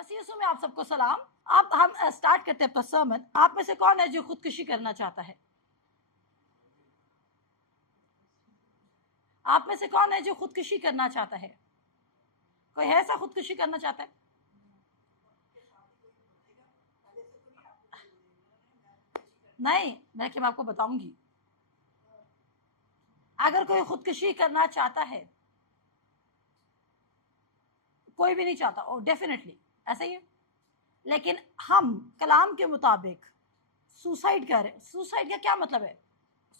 मसीह यीशु में आप सबको सलाम। अब हम स्टार्ट करते हैं अपना सर्मन। आप में से कौन है जो खुदकुशी करना चाहता है? आप में से कौन है जो खुदकुशी करना चाहता है? कोई है ऐसा खुदकुशी करना चाहता है? नहीं, मैं आपको बताऊंगी। अगर कोई खुदकुशी करना चाहता है, कोई भी नहीं चाहता, ओ डेफिनेटली ऐसा ही है, लेकिन हम कलाम के मुताबिक सुसाइड कर रहे हैं। सुसाइड का क्या मतलब है?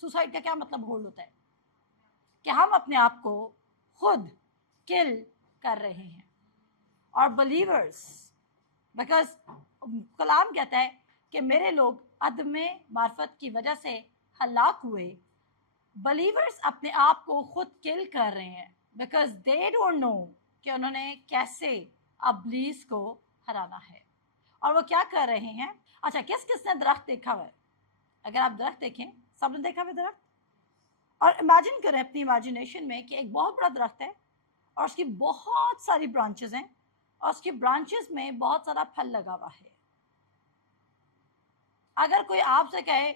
सुसाइड का क्या मतलब होल्ड होता है? कि हम अपने आप को खुद किल कर रहे हैं। और बलीवर्स, बिकॉज कलाम कहता है कि मेरे लोग अदम मार्फत की वजह से हलाक हुए। बलीवर्स अपने आप को खुद किल कर रहे हैं बिकॉज दे डोंट नो कि उन्होंने कैसे अबलीस को हराना है। और वो क्या कर रहे हैं? अच्छा, किस किस ने दरख्त देखा हुआ है? अगर आप दरख्त देखें, सबने देखा हुआ दरख्त। और इमेजिन करें अपनी इमेजिनेशन में कि एक बहुत बड़ा दरख्त है और उसकी बहुत सारी ब्रांचेस हैं और उसकी ब्रांचेस में बहुत सारा फल लगा हुआ है। अगर कोई आपसे कहे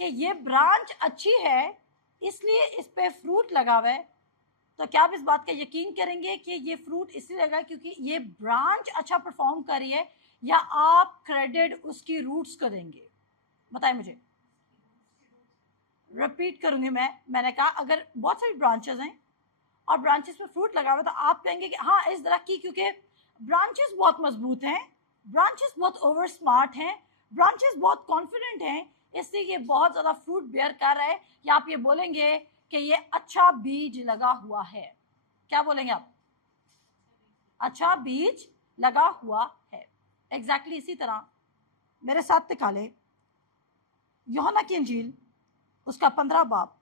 कि ये ब्रांच अच्छी है इसलिए इस पे फ्रूट लगा हुआ है, तो क्या आप इस बात का यकीन करेंगे कि ये फ्रूट इसलिए लगा क्योंकि ये ब्रांच अच्छा परफॉर्म कर रही है, या आप क्रेडिट उसकी रूट्स को देंगे? बताएं मुझे। रिपीट करूंगी मैंने कहा अगर बहुत सारी ब्रांचेस हैं और ब्रांचेस में फ्रूट लगा हुआ तो आप कहेंगे कि हाँ इस दरख्त की क्योंकि ब्रांचेस बहुत मजबूत हैं, ब्रांचेस बहुत ओवर स्मार्ट हैं, ब्रांचेस बहुत कॉन्फिडेंट हैं, इसलिए ये बहुत ज़्यादा फ्रूट बेयर कर रहा है। या आप ये बोलेंगे कि ये अच्छा बीज लगा हुआ है। क्या बोलेंगे आप? अच्छा बीज लगा हुआ है। एग्जैक्टली इसी तरह मेरे साथ निकाले यूहन्ना की इंजील उसका 15 बाब,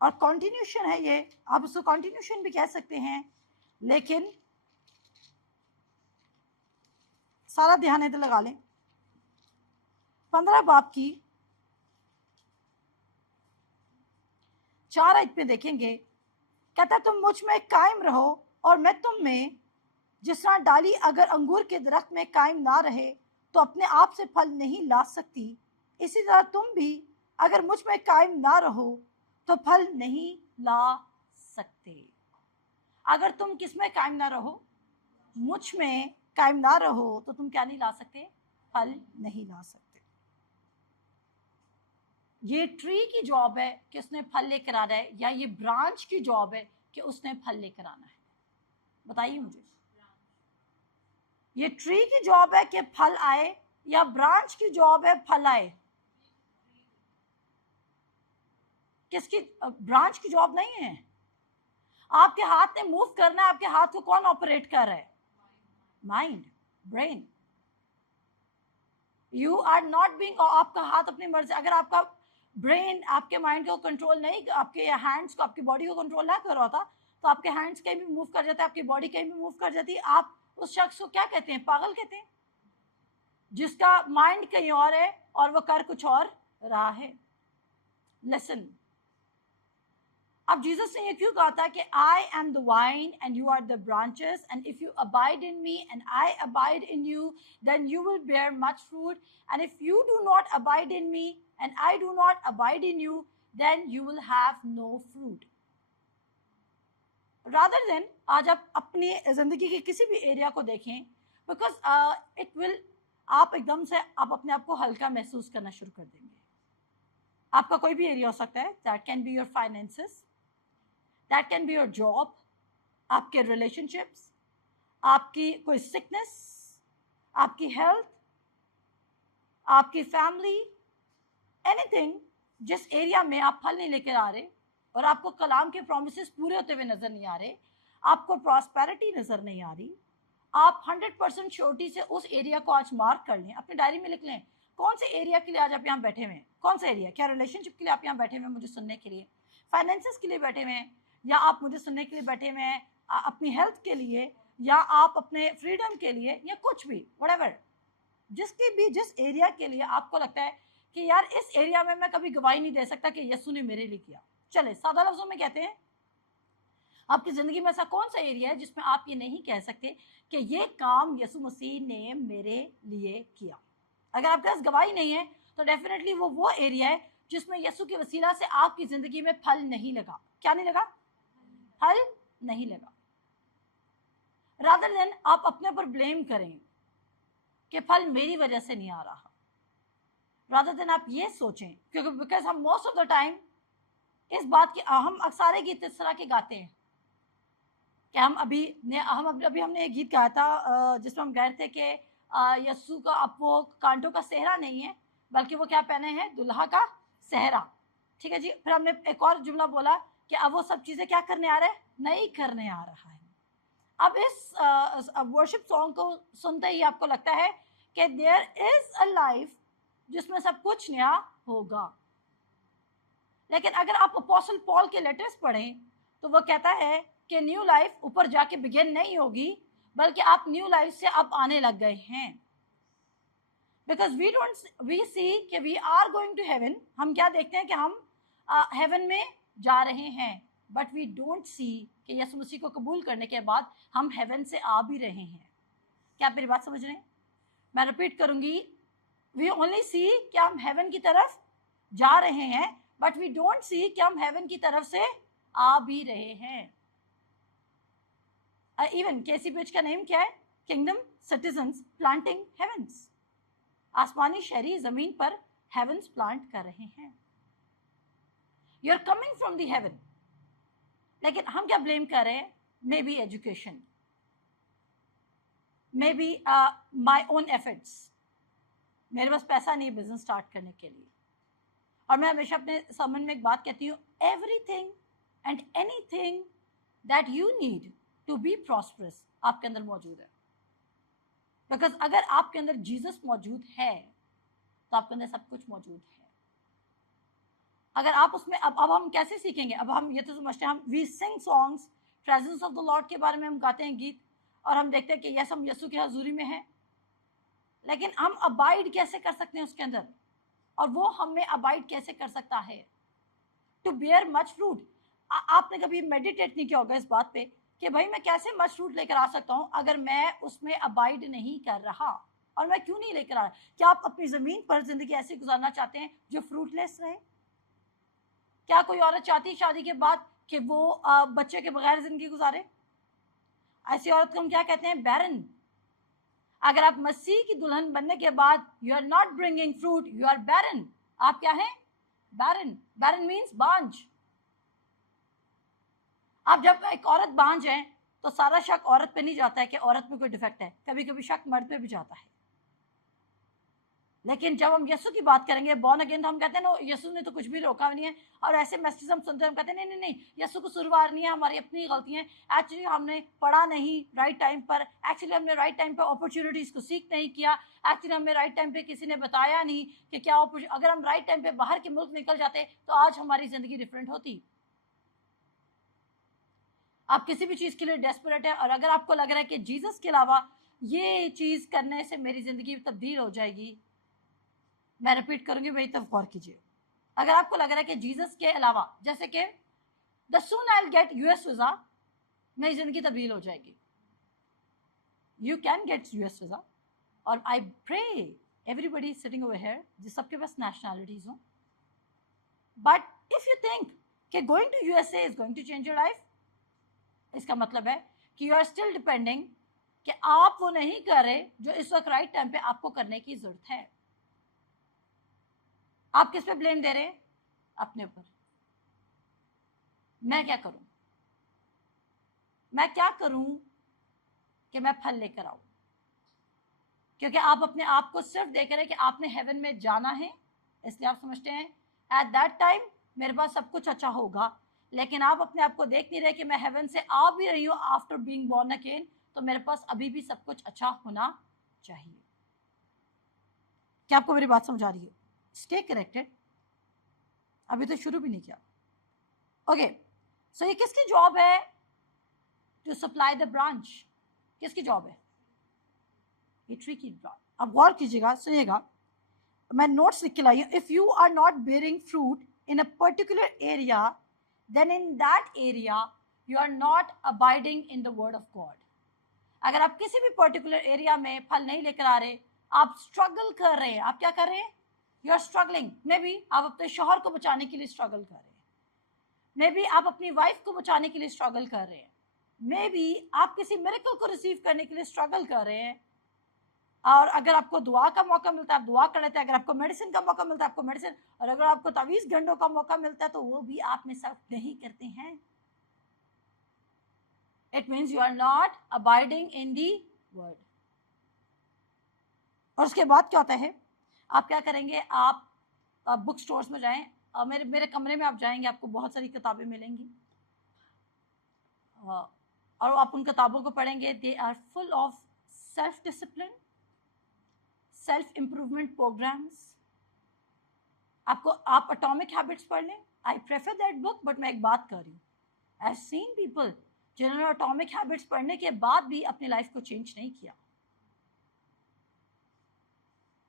और कॉन्टिन्यूशन है ये, आप उसको कॉन्टिन्यूशन भी कह सकते हैं, लेकिन सारा ध्यान इधर लगा लें। 15 बाब की 4 आयत में देखेंगे, कहता तुम मुझ में कायम रहो और मैं तुम में। जिस तरह डाली अगर अंगूर के दरख्त में कायम ना रहे तो अपने आप से फल नहीं ला सकती, इसी तरह तुम भी अगर मुझ में कायम ना रहो तो फल नहीं ला सकते। अगर तुम किस में कायम ना रहो? मुझ में कायम ना रहो तो तुम क्या नहीं ला सकते? फल नहीं ला सकते। ये ट्री की जॉब है कि उसने फल लेकर आना है, या ये ब्रांच की जॉब है कि उसने फल लेकर आना है? बताइए मुझे। ये ट्री की जॉब है कि फल आए, या ब्रांच की जॉब है फल आए? किसकी? ब्रांच की जॉब नहीं है। आपके हाथ ने मूव करना है, आपके हाथ को कौन ऑपरेट कर रहा है? Mind, brain. You are not being, आपका हाथ अपनी मर्जी, अगर आपका ब्रेन आपके माइंड को कंट्रोल नहीं, आपके हैंड्स को, आपकी बॉडी को कंट्रोल ना कर रहा होता तो आपके हैंड्स कहीं भी मूव कर जाते, आपकी बॉडी कहीं भी मूव कर जाती। आप उस शख्स को क्या कहते हैं? पागल कहते हैं, जिसका माइंड कहीं और है और वो कर कुछ और रहा है। लेसन, अब जीसस ने ये क्यों कहा था कि I am the vine and you are the branches, and if you abide in me and I abide in you then you will bear much fruit, and if you do not abide in me and I do not abide in you then you will have no fruit. Rather than आज आप अपनी जिंदगी के किसी भी area को देखें, because it will, आप एकदम से आप अपने आप को हल्का महसूस करना शुरू कर देंगे। आपका कोई भी एरिया हो सकता है, that can be your finances, that can be your job, आपके रिलेशनशिप्स, आपकी कोई सिकनेस, आपकी हेल्थ, आपकी फैमिली, एनीथिंग। जिस एरिया में आप फल नहीं लेकर आ रहे और आपको कलाम के प्रोमिसेस पूरे होते हुए नजर नहीं आ रहे, आपको प्रॉस्पेरिटी नजर नहीं आ रही, आप 100% श्योरिटी से उस एरिया को आज मार्क कर लें, अपनी डायरी में लिख लें। कौन से एरिया के लिए आज आप यहाँ बैठे हुए हैं? कौन सा एरिया? क्या रिलेशनशिप के लिए आप यहाँ बैठे हुए हैं मुझे सुनने के लिए? फाइनेंसेस के लिए बैठे हुए हैं, या आप मुझे सुनने के लिए बैठे हुए हैं अपनी हेल्थ के लिए, या आप अपने फ्रीडम के लिए, या कुछ भी व्हाटएवर, जिसकी भी जिस एरिया के लिए आपको लगता है कि यार इस एरिया में मैं कभी गवाही नहीं दे सकता कि यीशु ने मेरे लिए किया। चले सादा लफ्जों में कहते हैं, आपकी जिंदगी में ऐसा कौन सा एरिया है जिसमें आप ये नहीं कह सकते कि ये काम यीशु मसीह ने मेरे लिए किया? अगर आपके पास गवाही नहीं है तो डेफिनेटली वो एरिया है जिसमें यीशु के वसीला से आपकी जिंदगी में फल नहीं लगा। क्या नहीं लगा? फल नहीं लगा। रादर देन आप अपने पर ब्लेम करें कि फल मेरी वजह से नहीं आ रहा, रादर देन आप ये सोचें, क्योंकि बिकॉज हम मोस्ट ऑफ द टाइम इस बात की हम अक्सर गीत इस तरह के गाते हैं कि हमने एक गीत गाया था जिसमें हम कह रहे थे कि यस्सु का अब वो कांटों का सेहरा नहीं है बल्कि वो क्या पहने हैं? दुल्हा का सेहरा। ठीक है जी। फिर हमने एक और जुमला बोला कि अब वो सब चीजें क्या करने आ रहा है? नहीं करने आ रहा है। अब इस वर्शिप सॉन्ग को सुनते ही आपको लगता है कि देयर इज अ लाइफ जिसमें सब कुछ नया होगा। लेकिन अगर आप अपोस्टल पॉल के लेटर्स पढ़ें तो वो कहता है कि न्यू लाइफ ऊपर जाके बिगिन नहीं होगी, बल्कि आप न्यू लाइफ से अब आने लग गए हैं। बिकॉज वी सी कि we are going to heaven. हम क्या देखते हैं कि हम हेवन में जा रहे हैं, बट वी डोंट सी कि यीशु मसीह को कबूल करने के बाद हम हेवन से आ भी रहे हैं। क्या आप मेरी बात समझ रहे हैं? मैं रिपीट करूंगी, वी ओनली सी कि हम हेवन की तरफ जा रहे हैं, बट वी डोंट सी कि हम हेवन की तरफ से आ भी रहे हैं। इवन केसीपीएच का नेम क्या है? Kingdom citizens planting heavens. आसमानी शहरी जमीन पर हेवंस प्लांट कर रहे हैं। You are coming from the heaven. लेकिन हम क्या ब्लेम कर रहे हैं? May be education, may be my own efforts. मेरे पास पैसा नहीं बिजनेस स्टार्ट करने के लिए। और मैं हमेशा अपने सर्मन में एक बात कहती हूँ, everything and anything that you need to be prosperous आपके अंदर मौजूद है। बिकॉज अगर आपके अंदर जीसस मौजूद है तो आपके अंदर सब कुछ मौजूद है। अगर आप उसमें अब हम कैसे सीखेंगे? अब हम ये तो समझते हैं, हम we sing songs, presence of the lord के बारे में हम गाते हैं गीत, और हम देखते हैं कि यस हम यीशु की हजूरी में हैं, लेकिन हम अबाइड कैसे कर सकते हैं उसके अंदर? और वो हमें अबाइड कैसे कर सकता है? To bear much fruit. आपने कभी मेडिटेट नहीं किया होगा इस बात पे कि भाई मैं कैसे मच फ्रूट लेकर आ सकता हूँ अगर मैं उसमें अबाइड नहीं कर रहा? और मैं क्यों नहीं लेकर आ रहा? क्या आप अपनी जमीन पर जिंदगी ऐसी गुजारना चाहते हैं जो फ्रूटलेस रहे? क्या कोई औरत चाहती है शादी के बाद कि वो बच्चे के बगैर जिंदगी गुजारे? ऐसी औरत को हम क्या कहते हैं? बैरन। अगर आप मसीह की दुल्हन बनने के बाद you are not bringing fruit, you are barren. आप क्या हैं? बैरन। बैरन मीन्स बांझ। आप जब एक औरत बांझ है तो सारा शक औरत पे नहीं जाता है कि औरत में कोई डिफेक्ट है, कभी कभी शक मर्द पे भी जाता है। लेकिन जब हम यीशु की बात करेंगे, बॉर्न अगेन, तो हम कहते हैं नो यीशु ने तो कुछ भी रोका नहीं है। और ऐसे मैसेज हम सुनते हैं, हम कहते हैं नहीं नहीं नहीं, यीशु को सुरवार नहीं है, हमारी अपनी गलतियां हैं। एक्चुअली हमने पढ़ा नहीं राइट टाइम पर, एक्चुअली हमने राइट टाइम पर अपॉर्चुनिटीज को सीख नहीं किया, एक्चुअली हमें राइट टाइम पे किसी ने बताया नहीं कि क्या अगर हम राइट टाइम पे बाहर के मुल्क निकल जाते तो आज हमारी जिंदगी डिफरेंट होती। आप किसी भी चीज के लिए डेस्परेट है और अगर आपको लग रहा है कि जीसस के अलावा ये चीज करने से मेरी जिंदगी तब्दील हो जाएगी, मैं रिपीट करूंगी, मेरी तरफ गौर कीजिए। अगर आपको लग रहा है कि जीसस के अलावा, जैसे कि the soon I will get US visa, मेरी जिंदगी तब्दील हो जाएगी। You can get US visa, और I pray everybody sitting over here जिस सबके पास नेशनैलिटीज हो, बट इफ यू थिंक कि going to USA is going to change your life, इसका मतलब है कि यू आर स्टिल डिपेंडिंग, कि आप वो नहीं कर रहे जो इस वक्त राइट टाइम पे आपको करने की जरूरत है। आप किस पे ब्लेम दे रहे हैं? अपने ऊपर। मैं क्या करूं? मैं क्या करूं कि मैं फल लेकर आऊं? क्योंकि आप अपने आप को सिर्फ देख रहे हैं कि आपने हेवन में जाना है, इसलिए आप समझते हैं एट दैट टाइम मेरे पास सब कुछ अच्छा होगा। लेकिन आप अपने आप को देख नहीं रहे कि मैं हेवन से आ भी रही हूं आफ्टर बीइंग बॉर्न अगेन, तो मेरे पास अभी भी सब कुछ अच्छा होना चाहिए। क्या आपको मेरी बात समझ आ रही है? Stay corrected. अभी तो शुरू भी नहीं किया। ओके, सो ये किसकी जॉब है? To supply the branch. किसकी जॉब है? ये ट्री की ब्रांच। अब गौर कीजिएगा, सुनिएगा, मैं नोट्स लिख के लाई हूं। If you are not bearing fruit in a particular area, then in that area you are not abiding in the word of God. अगर आप किसी भी पर्टिकुलर एरिया में फल नहीं लेकर आ रहे, आप स्ट्रगल कर रहे हैं, आप क्या कर रहे हैं, you are struggling. Maybe आप अपने शौहर को बचाने के लिए स्ट्रगल कर रहे हैं, मे बी आप अपनी वाइफ को बचाने के लिए स्ट्रगल कर रहे हैं, मे बी आप किसी मिरेकल को रिसीव करने के लिए स्ट्रगल कर रहे हैं। और अगर आपको दुआ का मौका मिलता है आप दुआ कर लेते हैं, अगर आपको मेडिसिन का मौका मिलता है आपको मेडिसिन, और अगर आपको 23 घंटों का मौका मिलता है तो वो भी आप में सर्व नहीं करते हैं। It means you are not abiding in the word. और उसके बाद क्या होता है, आप क्या करेंगे, आप बुक स्टोर्स में जाएं, मेरे कमरे में आप जाएंगे, आपको बहुत सारी किताबें मिलेंगी, और आप उन किताबों को पढ़ेंगे। They are full of self discipline, self improvement programs. आप एटॉमिक हैबिट्स पढ़ लें, I prefer that book, but मैं एक बात कर रही हूँ, आई हैव सीन पीपल जिन्होंने एटॉमिक हैबिट्स पढ़ने के बाद भी अपनी लाइफ को चेंज नहीं किया,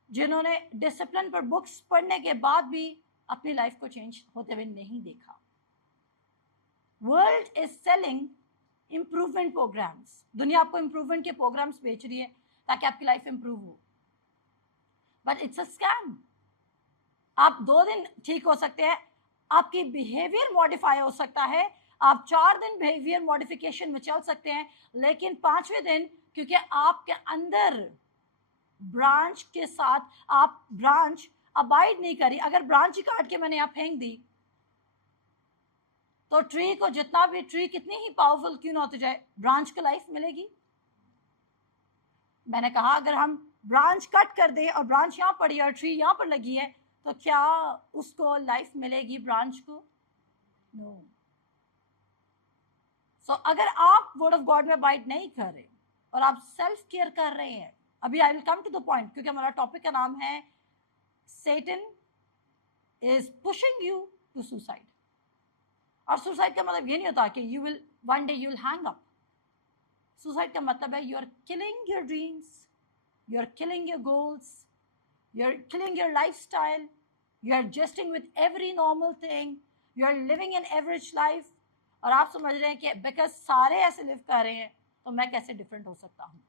जिन्होंने डिसिप्लिन पर बुक्स पढ़ने के बाद भी अपनी लाइफ को चेंज होते हुए नहीं देखा। World is selling improvement programs, दुनिया आपको इंप्रूवमेंट के प्रोग्राम्स बेच रही है ताकि आपकी लाइफ इंप्रूव हो, बट इट्स अ स्कैम। आप 2 दिन ठीक हो सकते हैं, आपकी बिहेवियर मॉडिफाई हो सकता है, आप 4 दिन बिहेवियर मॉडिफिकेशन में चल सकते हैं, लेकिन 5वें दिन क्योंकि आपके अंदर ब्रांच के साथ आप ब्रांच अबाइड नहीं करी, अगर ब्रांच ही काट के मैंने यहाँ फेंक दी तो ट्री को जितना भी, ट्री कितनी ही पावरफुल क्यों ना होती जाए, ब्रांच को लाइफ मिलेगी। मैंने कहा अगर हम ब्रांच कट कर दे और ब्रांच यहाँ पड़ी और ट्री यहाँ पर लगी है तो क्या उसको लाइफ मिलेगी ब्रांच को? नो। सो अगर आप वर्ड ऑफ गॉड में अबाइड नहीं कर रहे और आप सेल्फ केयर कर रहे हैं, अभी I will come to the point, क्योंकि हमारा टॉपिक का नाम है Satan is pushing you to suicide। और सुसाइड का मतलब ये नहीं होता कि you will one day you will hang up। Suicide का मतलब है you are killing your dreams, you are killing your goals, you are killing your lifestyle, you are adjusting with every normal thing, you are living an average life। और आप समझ रहे हैं कि because सारे ऐसे लिव कर रहे हैं तो मैं कैसे डिफरेंट हो सकता हूँ।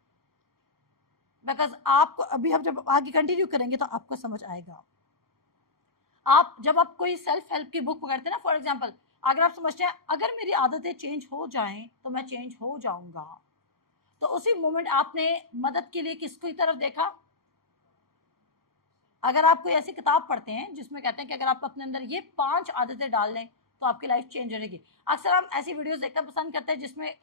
बिकॉज आपको अभी हम जब आगे कंटिन्यू करेंगे तो आपको समझ आएगा। आप जब आप कोई सेल्फ हेल्प की बुक पकड़ते हैं ना, फॉर एग्जाम्पल अगर आप समझते हैं अगर मेरी आदतें चेंज हो जाएं तो मैं चेंज हो जाऊंगा, तो उसी मोमेंट आपने मदद के लिए किसकी तरफ देखा? अगर आप कोई ऐसी किताब पढ़ते हैं जिसमें कहते हैं कि अगर आप अपने अंदर ये 5 आदतें डाल लें तो आपकी लाइफ चेंज रहेगी। अक्सर हम ऐसी वीडियोस देखना पसंद करते हैं जिसमें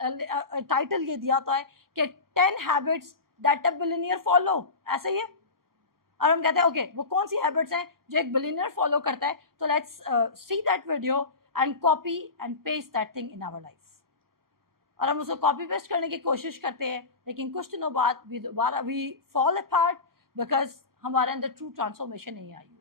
टाइटल ये दिया होता है कि 10 habits that a billionaire follow, ऐसे ही है। और हम कहते हैं ओके वो कौन सी हैबिट्स हैं जो एक बिलियनियर फॉलो करता है, तो let's see that video and copy and paste that thing in our life. और हम उसको कॉपी पेस्ट करने की कोशिश करते हैं, लेकिन कुछ दिनों बाद वी फॉल अपार्ट बिकॉज हमारे अंदर ट्रू ट्रांसफॉर्मेशन नहीं आई होती।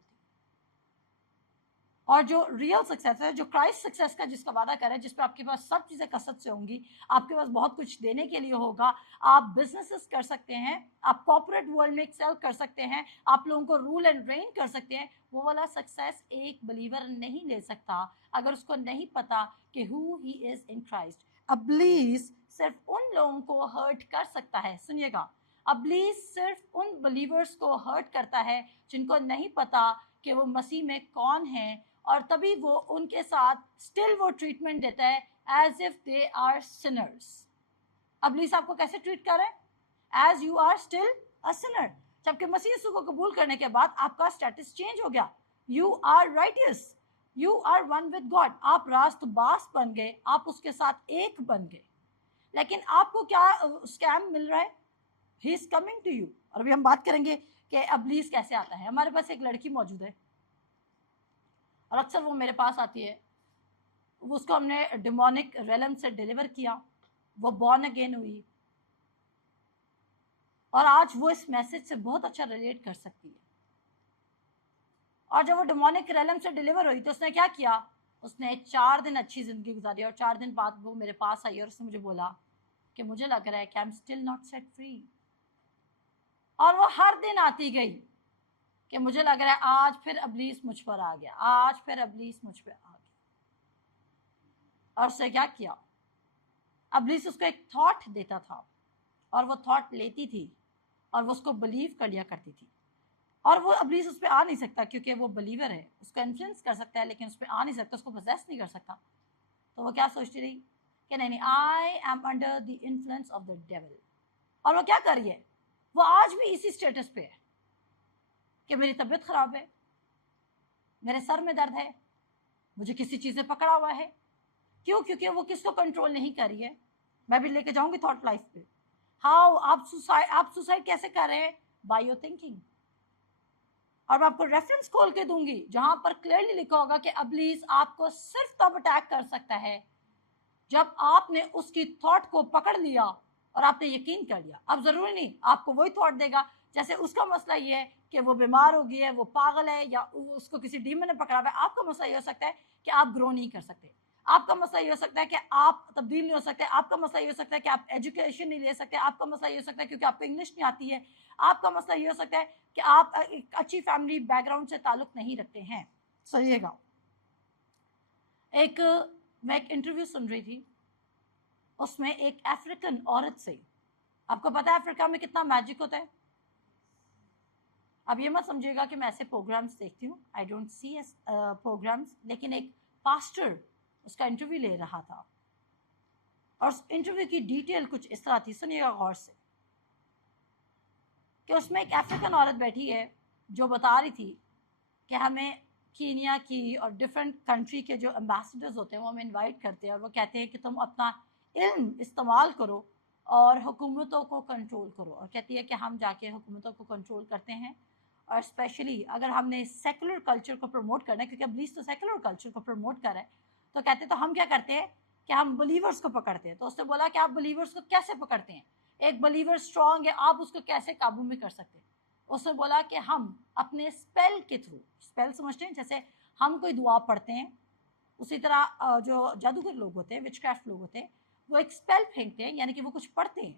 और जो रियल सक्सेस है, जो क्राइस्ट सक्सेस का जिसका वादा करे, जिस पर आपके पास सब चीज़ें कसरत से होंगी, आपके पास बहुत कुछ देने के लिए होगा, आप बिजनेसेस कर सकते हैं, आप कॉर्पोरेट वर्ल्ड में एक्सेल कर सकते हैं, आप लोगों को रूल एंड रेन कर सकते हैं, वो वाला सक्सेस एक बिलीवर नहीं ले सकता अगर उसको नहीं पता कि who he is in Christ. इब्लीस सिर्फ उन लोगों को हर्ट कर सकता है, सुनिएगा, इब्लीस सिर्फ उन बिलीवर्स को हर्ट करता है जिनको नहीं पता कि वो मसीह में कौन है, और तभी वो उनके साथ स्टिल वो ट्रीटमेंट देता है as if they are sinners. इब्लीस आपको कैसे ट्रीट कर रहा है? As you are still a sinner. जबकि मसीह यीशु को कबूल करने के बाद आपका स्टेटस चेंज हो गया, you are righteous, you are one with God, आप रास्तबाज बन गए, आप उसके साथ एक बन गए। लेकिन आपको क्या स्कैम मिल रहा है? He is coming to you. और अभी हम बात करेंगे कि इब्लीस कैसे आता है। हमारे पास एक लड़की मौजूद है और अक्सर वो मेरे पास आती है, उसको हमने डिमोनिक रेलम से डिलीवर किया, वो बॉर्न अगेन हुई और आज वो इस मैसेज से बहुत अच्छा रिलेट कर सकती है। और जब वो डिमोनिक रेलम से डिलीवर हुई तो उसने क्या किया, उसने 4 दिन अच्छी जिंदगी गुजारी और 4 दिन बाद वो मेरे पास आई और उसने मुझे बोला कि मुझे लग रहा है कि I am still not set free. और वो हर दिन आती गई कि मुझे लग रहा है आज फिर इब्लीस मुझ पर आ गया, आज फिर इब्लीस मुझ पर आ गया। और उसने क्या किया, इब्लीस उसको एक थॉट देता था और वो थॉट लेती थी और वो उसको बिलीव कर लिया करती थी, और वो इब्लीस उस पर आ नहीं सकता क्योंकि वो बिलीवर है, उसको इन्फ्लुएंस कर सकता है लेकिन उस पर आ नहीं सकता, उसको पोजेस नहीं कर सकता। तो वो क्या सोचती रही कि नहीं नहीं, I am under the influence of the devil. और वो क्या कर रही है, वो आज भी इसी स्टेटस पे है कि मेरी तबीयत खराब है, मेरे सर में दर्द है, मुझे किसी चीज़ में पकड़ा हुआ है। क्यों? क्योंकि वो किसको कंट्रोल नहीं कर रही है। मैं भी लेके जाऊंगी थॉट लाइफ पे। हाउ आप सुसाइड कैसे कर रहे हैं? By your thinking. और मैं आपको रेफरेंस खोल के दूंगी जहां पर क्लियरली लिखा होगा कि इब्लीस आपको सिर्फ तब अटैक कर सकता है जब आपने उसकी थॉट को पकड़ लिया और आपने यकीन कर लिया। अब जरूरी नहीं आपको वही थॉट देगा, जैसे उसका मसला ये है कि वो बीमार हो गई है, वो पागल है, या उसको किसी डीमन ने पकड़ा हुआ है। आपका मसला ये हो सकता है कि आप ग्रो नहीं कर सकते, आपका मसला ये हो सकता है कि आप तब्दील नहीं हो सकते, आपका मसला ये हो सकता है कि आप एजुकेशन नहीं ले सकते, आपका मसला ये हो सकता है क्योंकि आपको इंग्लिश नहीं आती है, आपका मसला ये हो सकता है कि आप एक अच्छी फैमिली बैकग्राउंड से ताल्लुक नहीं रखते हैं। सुनिएगा, मैं एक इंटरव्यू सुन रही थी, उसमें एक अफ्रीकन औरत से, आपको पता है अफ्रीका में कितना मैजिक होता है। अब ये मत समझिएगा कि मैं ऐसे प्रोग्राम्स देखती हूँ, आई डोंट सी प्रोग्राम्स, लेकिन एक पास्टर उसका इंटरव्यू ले रहा था और उस इंटरव्यू की डिटेल कुछ इस तरह थी, सुनिएगा गौर से, कि उसमें एक अफ्रीकन औरत बैठी है जो बता रही थी कि हमें कीनिया की और डिफरेंट कंट्री के जो एम्बेसडर्स होते हैं वो हमें इनवाइट करते हैं और वो कहते हैं कि तुम अपना इल्म इस्तेमाल करो और हुकूमतों को कंट्रोल करो। और कहती है कि हम जाके हुकूमतों को कंट्रोल करते हैं, और स्पेशली अगर हमने सेकुलर कल्चर को प्रमोट करना है, क्योंकि इब्लीस तो सेकुलर कल्चर को प्रमोट कर रहा है, तो कहते हैं तो हम क्या करते हैं कि हम बिलीवर्स को पकड़ते हैं। तो उसने बोला कि आप बिलीवर्स को कैसे पकड़ते हैं, एक बिलीवर स्ट्रांग है, आप उसको कैसे काबू में कर सकते हैं। उसने बोला कि हम अपने स्पेल के थ्रू, स्पेल समझते हैं, जैसे हम कोई दुआ पढ़ते हैं, उसी तरह जो जादूगर लोग होते हैं, विचक्राफ्ट लोग होते हैं, वो एक स्पेल फेंकते हैं, यानी कि वो कुछ पढ़ते हैं।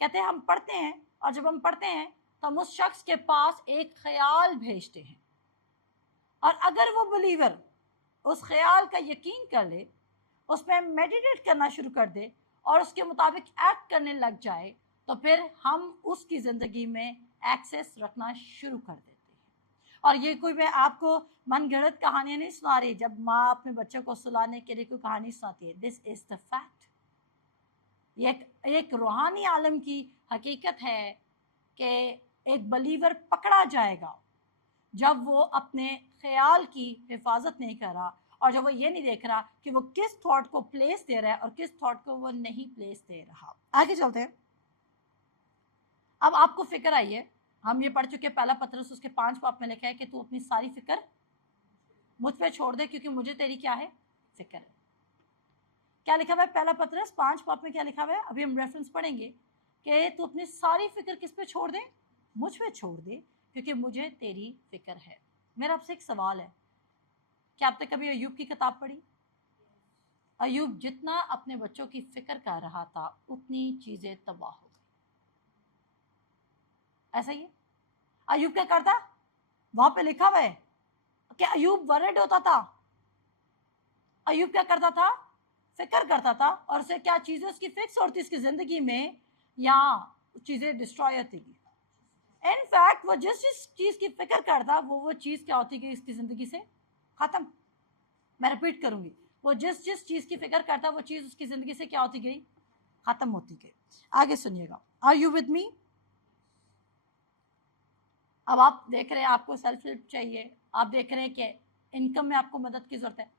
कहते हैं हम पढ़ते हैं, और जब हम पढ़ते हैं तो हम उस शख्स के पास एक ख्याल भेजते हैं, और अगर वो बिलीवर उस ख्याल का यकीन कर ले, उस पर मेडिटेट करना शुरू कर दे और उसके मुताबिक एक्ट करने लग जाए, तो फिर हम उसकी ज़िंदगी में एक्सेस रखना शुरू कर देते हैं। और ये कोई मैं आपको मनगढ़ंत कहानियां नहीं सुना रही, जब माँ अपने बच्चों को सुलाने के लिए कोई कहानी सुनाती है, दिस इज द फैक्ट। ये एक रूहानी आलम की हकीकत है कि एक बलीवर पकड़ा जाएगा जब वो अपने ख्याल की हिफाजत नहीं कर रहा, और जब वो ये नहीं देख रहा कि वो किस थॉट को प्लेस दे रहा है और किस थॉट को वो नहीं प्लेस दे रहा। आगे चलते हैं। अब आपको फिक्र आई है, हम ये पढ़ चुके पहला पत्रस उसके 5 पाप में लिखा है कि तू अपनी सारी फिक्र मुझ पे छोड़ दे क्योंकि मुझे तेरी क्या है, फिक्र है। क्या लिखा हुआ है पहला पत्रस 5 पाप में? क्या लिखा हुआ है? अभी हम रेफरेंस पढ़ेंगे कि तू अपनी सारी फिक्र किस पे छोड़ दे, मुझ पे छोड़ दे क्योंकि मुझे तेरी फिक्र है। मेरा आपसे एक सवाल है, क्या आपने कभी अयूब की किताब पढ़ी? अयूब जितना अपने बच्चों की फिक्र कर रहा था उतनी चीजें तबाह हो गई। ऐसा ही है। अयूब क्या करता? वहां पे लिखा हुआ है कि अयूब वरिड होता था। अयूब क्या करता था? फिक्र करता था, और उसे क्या चीजें उसकी फिक्स होती इसकी जिंदगी में, या चीजें डिस्ट्रॉय होती गई। इनफैक्ट वो जिस जिस चीज की फिक्र करता वो चीज क्या होती गई इसकी जिंदगी से खत्म। मैं रिपीट करूंगी, वो जिस जिस चीज की फिक्र करता वो चीज उसकी जिंदगी से क्या होती गई, खत्म होती गई। आगे सुनिएगा, आर यू विद मी? अब आप देख रहे हैं आपको सेल्फ हेल्प चाहिए, आप देख रहे हैं कि इनकम में आपको मदद की जरूरत है।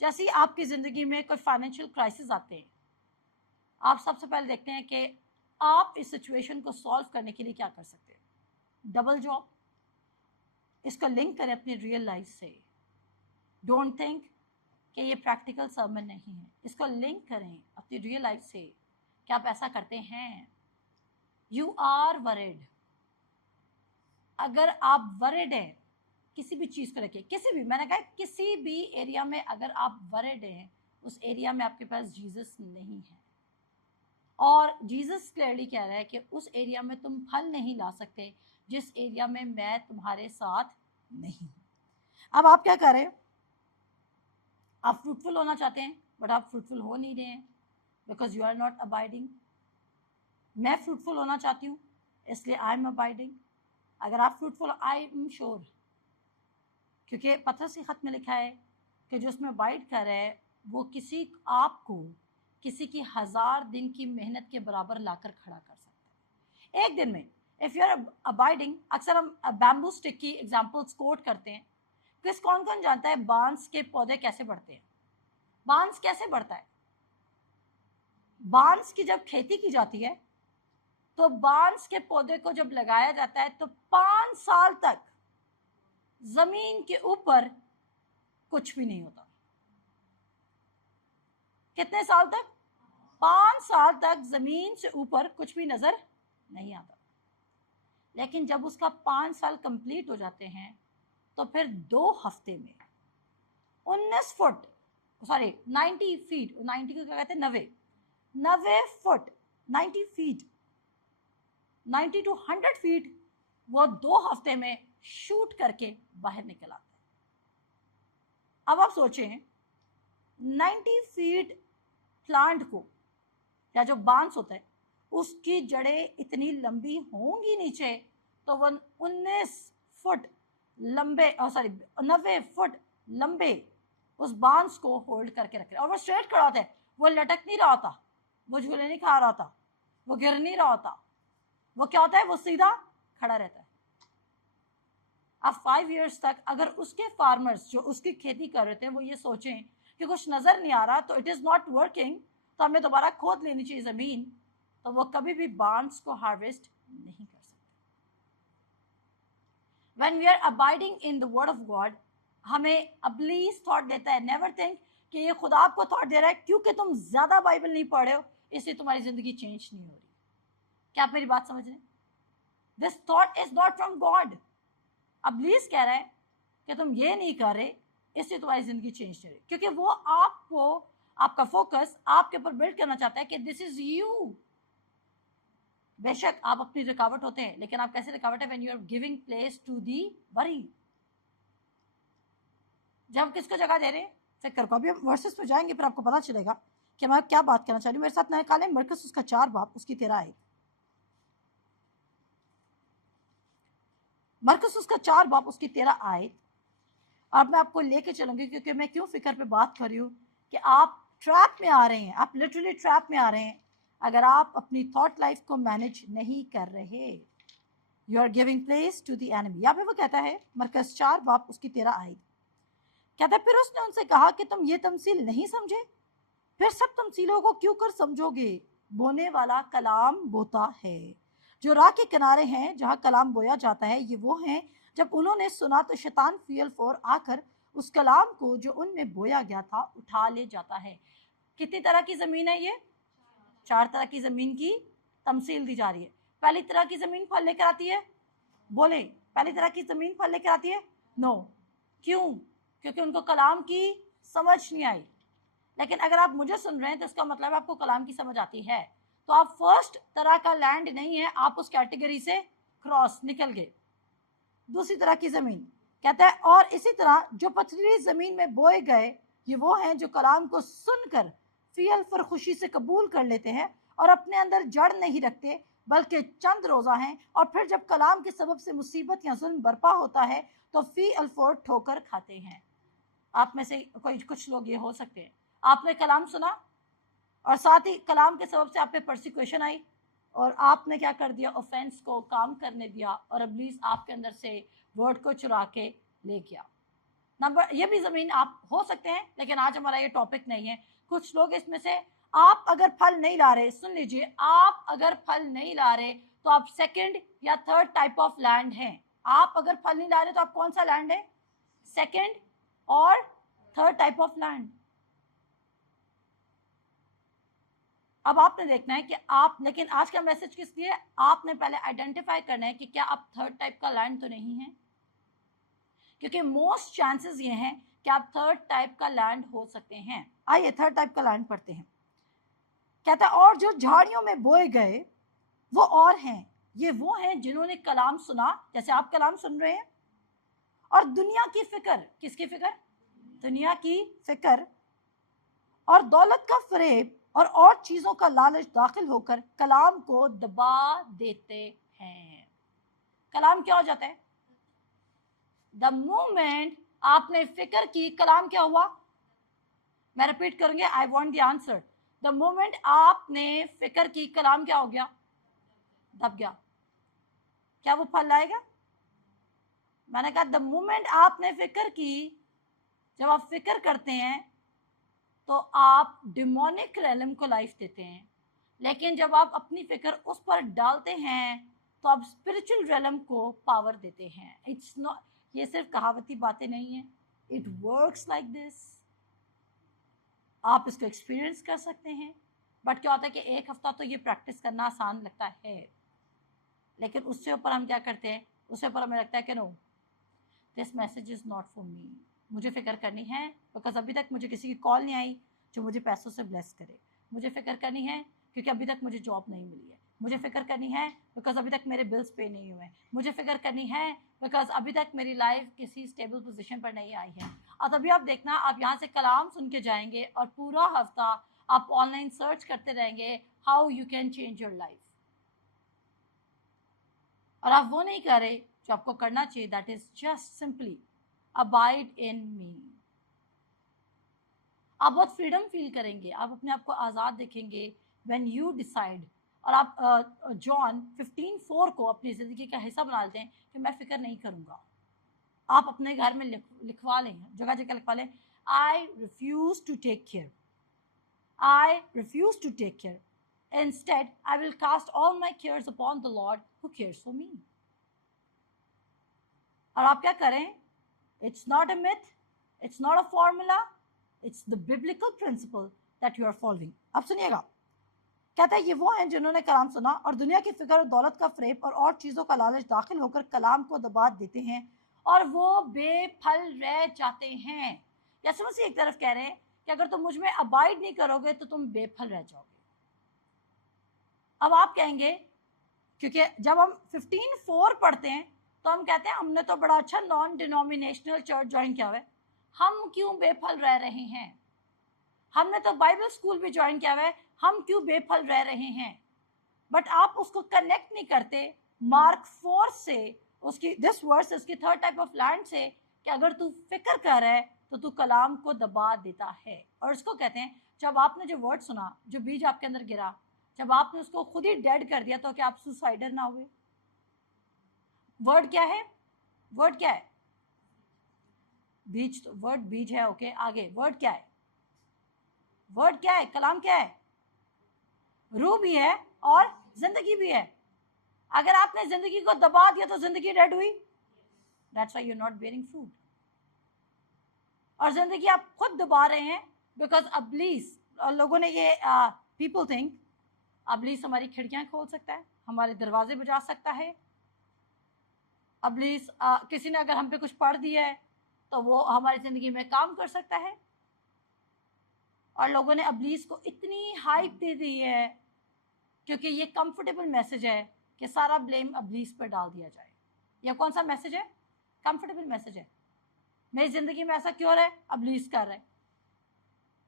जैसे ही आपकी ज़िंदगी में कोई फाइनेंशियल क्राइसिस आते हैं, आप सबसे पहले देखते हैं कि आप इस सिचुएशन को सॉल्व करने के लिए क्या कर सकते हैं। डबल जॉब, इसका लिंक करें अपनी रियल लाइफ से। डोंट थिंक कि ये प्रैक्टिकल सर्मन नहीं है, इसको लिंक करें अपनी रियल लाइफ से कि आप ऐसा करते हैं। You are worried. अगर आप वरिड हैं किसी भी चीज़ को लेके, किसी भी, मैंने कहा किसी भी एरिया में अगर आप वरिड हैं, उस एरिया में आपके पास जीसस नहीं है। और जीसस क्लियरली कह रहा है कि उस एरिया में तुम फल नहीं ला सकते जिस एरिया में मैं तुम्हारे साथ नहीं हूँ। अब आप क्या करें? आप फ्रूटफुल होना चाहते हैं बट आप फ्रूटफुल हो नहीं रहे हैं। Because you are not abiding. मैं फ्रूटफुल होना चाहती हूँ, इसलिए आई एम अबाइडिंग। अगर आप फ्रूटफुल, आई एम श्योर, क्योंकि पत्रस के खत में लिखा है कि जो उसमें अबाइड कर रहा है वो किसी आपको किसी की 1000 दिन की मेहनत के बराबर लाकर खड़ा कर सकता है एक दिन में। इफ यू आर अबाइडिंग, अक्सर हम बैम्बू स्टिक की एग्जांपल्स कोट करते हैं। किस कौन कौन जानता है बांस के पौधे कैसे बढ़ते हैं? बांस कैसे बढ़ता है? बांस की जब खेती की जाती है तो बांस के पौधे को जब लगाया जाता है तो 5 साल तक जमीन के ऊपर कुछ भी नहीं होता। कितने साल तक? 5 साल तक जमीन से ऊपर कुछ भी नजर नहीं आता। लेकिन जब उसका 5 साल कंप्लीट हो जाते हैं तो फिर 2 हफ्ते में 19 फुट, सॉरी 90 फीट, 90 को क्या कहते हैं, 90 फुट, 90 फीट, 90 to 100 फीट वो 2 हफ्ते में शूट करके बाहर निकल आता है। अब आप सोचें 90 फीट प्लांट को, या जो बांस होता है उसकी जड़ें इतनी लंबी होंगी नीचे तो वो 19 फुट लंबे, सॉरी 90 फुट लंबे उस बांस को होल्ड करके रख रहे, और वो स्ट्रेट खड़ा होता है, वो लटक नहीं रहा होता, वो झूले नहीं खा रहा होता, वो गिर नहीं रहा होता, वो क्या होता है, वो सीधा खड़ा रहता है। अब 5 इयर्स तक अगर उसके फार्मर्स जो उसकी खेती कर रहे थे वो ये सोचें कि कुछ नजर नहीं आ रहा तो इट इज नॉट वर्किंग, तो हमें दोबारा खोद लेनी चाहिए जमीन, तो वो कभी भी बांस को हार्वेस्ट नहीं कर सकते। When we are abiding in the word of God, हमें अब्लीस थॉट देता है, नेवर थिंक कि ये खुदा आपको थॉट दे रहा है क्योंकि तुम ज्यादा बाइबल नहीं पढ़े हो इसलिए तुम्हारी जिंदगी चेंज नहीं हो रही। क्या आप मेरी बात समझ रहे हैं? This thought is not from God. अब्लीस कह रहा है कि तुम ये नहीं कर रहे इससे तुम्हारी जिंदगी चेंज नहीं हो रही, क्योंकि वो आपको, आपका फोकस आपके ऊपर बिल्ड करना चाहता है कि दिस इज यू। बेशक आप अपनी रुकावट होते हैं, लेकिन आप कैसे रुकावट है? When you are giving place to the worry. जब किसको जगह दे रहे हैं फिक्र को। अभी हम वर्सेस पे जाएंगे फिर आपको पता चलेगा कि मैं क्या बात करना चाह रही हूँ। मेरे साथ नए काले मरकस उसका 4 बाप उसकी 13 आयत। मरकस उसका 4 बाप उसकी 13 आयत। और मैं आपको लेके चलूंगी क्योंकि मैं क्यों फिक्र पे बात कर रही हूँ कि आप ट्रैप में आ रहे हैं, आप लिटरली ट्रैप में आ रहे हैं अगर आप अपनी थॉट लाइफ को मैनेज नहीं कर रहे। You are giving place to the enemy. यहाँ पे वो कहता है मरकस 4 बाप उसकी 13 आयत, कहता है फिर उसने उनसे कहा कि तुम ये तमसील नहीं समझे, फिर सब तमसीलों को क्यों कर समझोगे? बोने वाला कलाम बोता है। जो राह के किनारे हैं जहाँ कलाम बोया जाता है ये वो हैं जब उन्होंने सुना तो शैतान फील फोर आकर उस कलाम को जो उनमें बोया गया था उठा ले जाता है। कितनी तरह की जमीन है ये? 4 तरह की जमीन की तमसील दी जा रही है। पहली तरह की जमीन फल लेकर आती है, बोले पहली तरह की जमीन फल लेकर आती है? नो। क्यों? क्योंकि उनको कलाम की समझ नहीं आई। लेकिन अगर आप मुझे सुन रहे हैं तो इसका मतलब आपको कलाम की समझ आती है, तो आप फर्स्ट तरह का लैंड नहीं है, आप उस कैटेगरी से क्रॉस निकल गए। दूसरी तरह की जमीन कहता है और इसी तरह जो पथरीली जमीन में बोए गए ये वो हैं जो कलाम को सुनकर फील पर खुशी से कबूल कर लेते हैं और अपने अंदर जड़ नहीं रखते बल्कि चंद रोजा हैं, और फिर जब कलाम के सबब से मुसीबत या जुल्म बर्पा होता है तो फी अल्फोर ठोकर खाते हैं। आप में से कोई कुछ लोग ये हो सकते हैं, आपने कलाम सुना और साथ ही कलाम के सबब से आप पे परसिक्यूशन आई और आपने क्या कर दिया, ऑफेंस को काम करने दिया और इब्लीस आपके अंदर से वर्ड को चुरा के ले गया। नंबर ये भी जमीन आप हो सकते हैं, लेकिन आज हमारा ये टॉपिक नहीं है। कुछ लोग इसमें से, आप अगर फल नहीं ला रहे, सुन लीजिए, आप अगर फल नहीं ला रहे तो आप सेकंड या थर्ड टाइप ऑफ लैंड हैं। आप अगर फल नहीं ला रहे तो आप कौन सा लैंड है? सेकंड और थर्ड टाइप ऑफ लैंड। अब आपने देखना है कि आप, लेकिन आज का मैसेज किस लिए? आपने पहले आइडेंटिफाई करना है कि क्या आप थर्ड टाइप का लैंड तो नहीं है, क्योंकि मोस्ट चांसेस ये हैं कि आप थर्ड टाइप का लैंड हो सकते हैं। आइए थर्ड टाइप का लैंड पढ़ते हैं। कहता है और जो झाड़ियों में बोए गए वो और हैं, ये वो हैं जिन्होंने कलाम सुना, जैसे आप कलाम सुन रहे हैं, और दुनिया की फिक्र, किसकी फिक्र? दुनिया की फिक्र और दौलत का फरेब और चीजों का लालच दाखिल होकर कलाम को दबा देते हैं। कलाम क्या हो जाता है? द मोमेंट आपने फिक्र की, कलाम क्या हुआ? मैं रिपीट करूंगी, I want the answer. The moment आपने फिक्र की, कलाम क्या हो गया? दब गया। क्या वो फल लाएगा? मैंने कहा द मोमेंट आपने फिक्र की, जब आप फिक्र करते हैं तो आप डिमोनिक रेलम को लाइफ देते हैं, लेकिन जब आप अपनी फिक्र उस पर डालते हैं तो आप स्पिरिचुअल रेलम को पावर देते हैं। इट्स नॉट, ये सिर्फ कहावती बातें नहीं है, इट वर्क्स लाइक दिस। आप इसको एक्सपीरियंस कर सकते हैं। बट क्या होता है कि एक हफ्ता तो ये प्रैक्टिस करना आसान लगता है, लेकिन उससे ऊपर हम क्या करते हैं, उससे ऊपर हमें लगता है कि no, this message is not for me. मुझे फिक्र करनी है बिकॉज अभी तक मुझे किसी की कॉल नहीं आई जो मुझे पैसों से ब्लेस करे। मुझे फिक्र करनी है क्योंकि अभी तक मुझे जॉब नहीं मिली है। मुझे फिक्र करनी है बिकॉज अभी तक मेरे बिल्स पे नहीं हुए। मुझे फिक्र करनी है बिकॉज अभी तक मेरी लाइफ किसी स्टेबल पोजीशन पर नहीं आई है। और तभी आप देखना, आप यहाँ से कलाम सुन के जाएंगे और पूरा हफ्ता आप ऑनलाइन सर्च करते रहेंगे how you can change your life, और आप वो नहीं कर रहे जो आपको करना चाहिए। That is just simply abide in me. आप बहुत फ्रीडम फील करेंगे, आप अपने आप को आज़ाद देखेंगे व्हेन यू डिसाइड। और आप जॉन 15:4 को अपनी ज़िंदगी का हिस्सा बना लेते हैं कि मैं फिक्र नहीं करूँगा। आप अपने घर में लिखवा लें, जगह जगह लिखवा लें, I refuse to take care, I refuse to take care, instead I will cast all my cares upon the Lord who cares for me। और आप क्या करें? It's not a myth, it's not a formula, it's the biblical principle that you are following। अब सुनिएगा, कहता है ये वो हैं जिन्होंने कलाम सुना और दुनिया की फिक्र और दौलत का फरेब और चीज़ों का लालच दाखिल होकर कलाम को दबा देते हैं और वो बेफल रह जाते हैं। यीशु मसीह एक तरफ कह रहे हैं कि अगर तुम मुझ में अबाइड नहीं करोगे तो तुम बेफल रह जाओगे। अब आप कहेंगे, क्योंकि जब हम 15:4 पढ़ते हैं तो हम कहते हैं हमने तो बड़ा अच्छा नॉन डिनोमिनेशनल चर्च ज्वाइन किया हुआ है, हम क्यों बेफल रह रहे हैं? हमने तो बाइबल स्कूल भी ज्वाइन किया हुआ है, हम क्यों बेफल रह रहे हैं? बट आप उसको कनेक्ट नहीं करते मार्क 4 से, उसकी दिस वर्स, उसकी थर्ड टाइप ऑफ लैंड से, कि अगर तू फिक्र कर रहा है तो तू कलाम को दबा देता है। और इसको कहते हैं, जब आपने जो वर्ड सुना, जो बीज आपके अंदर गिरा, जब आपने उसको खुद ही डेड कर दिया तो क्या आप सुसाइडर ना हुए? वर्ड क्या है? वर्ड क्या है? बीज। तो वर्ड बीज है, ओके। आगे वर्ड क्या है? वर्ड क्या है? कलाम क्या है? रूह भी है और जिंदगी भी है। अगर आपने जिंदगी को दबा दिया तो जिंदगी डेड हुई। That's why you are not bearing fruit. और जिंदगी आप खुद दबा रहे हैं बिकॉज अब्लीस, लोगों ने ये पीपल थिंक अब्लीस हमारी खिड़कियां खोल सकता है, हमारे दरवाजे बुझा सकता है। अब्लीस किसी ने अगर हम पे कुछ पढ़ दिया है तो वो हमारी जिंदगी में काम कर सकता है। और लोगों ने अब्लीस को इतनी हाइप दे दी है क्योंकि ये कंफर्टेबल मैसेज है कि सारा ब्लेम अब्लीस पर डाल दिया जाए। यह कौन सा मैसेज है? कंफर्टेबल मैसेज है। मेरी जिंदगी में ऐसा क्यों है? अब्लीस कर रहा है,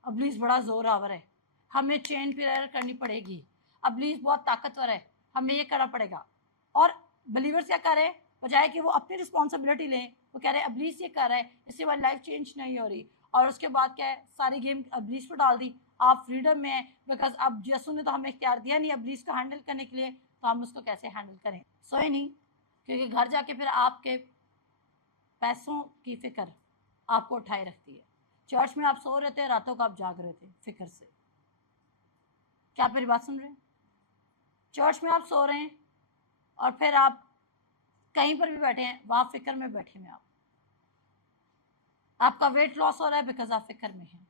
अब्लीस बड़ा जोर आवर है, हमें चेन प्रेयर करनी पड़ेगी, अब्लीस बहुत ताकतवर है, हमें ये करना पड़ेगा। और बिलीवर्स क्या कर रहे हैं? बजाय कि वो अपनी रिस्पॉन्सिबिलिटी लें, वो कह रहे हैं अब्लीस ये कर रहा है, इससे हमारी लाइफ चेंज नहीं हो रही। और उसके बाद क्या है? सारी गेम अब्लीस पर डाल दी। आप फ्रीडम में हैं बिकॉज अब यीशु ने तो हमें इख्तियार दिया नहीं अब्लीस को हैंडल करने के लिए, तो हम उसको कैसे हैंडल करें? सोए नहीं, क्योंकि घर जाके फिर आपके पैसों की फिक्र आपको उठाए रखती है। चर्च में आप सो रहे थे, रातों को आप जाग रहे थे फिक्र से। क्या आप मेरी बात सुन रहे हैं? चर्च में आप सो रहे हैं और फिर आप कहीं पर भी बैठे हैं, वहां फिक्र में बैठे हैं। आपका वेट लॉस हो रहा है बिकॉज आप फिक्र में हैं।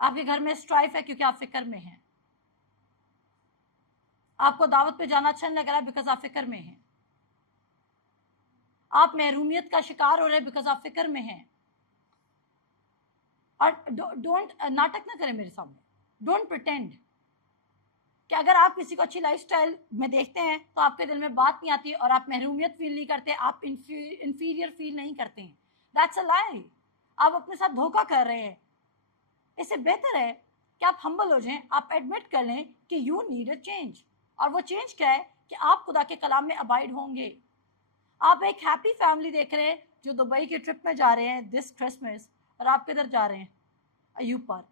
आपके घर में स्ट्राइफ है क्योंकि आप फिक्र में हैं। आपको दावत पे जाना अच्छा नहीं लग रहा है बिकॉज आप फिक्र में हैं। आप महरूमियत का शिकार हो रहे हैं बिकॉज आप फिक्र में हैं। और डोंट नाटक ना करें मेरे सामने, डोंट प्रिटेंड कि अगर आप किसी को अच्छी लाइफस्टाइल में देखते हैं तो आपके दिल में बात नहीं आती और आप महरूमियत फील नहीं करते, आप इंफीरियर फील नहीं करते हैं। दैट्स अ लाई। आप अपने साथ धोखा कर रहे हैं। इससे बेहतर है कि आप हम्बल हो जाएं, आप एडमिट कर लें कि यू नीड अ चेंज। और वो चेंज क्या है कि आप खुदा के कलाम में अबाइड होंगे। आप एक हैप्पी फैमिली देख रहे हैं जो दुबई की ट्रिप में जा रहे हैं दिस क्रिसमस, और आप किधर जा रहे हैं? अयूब पार्क।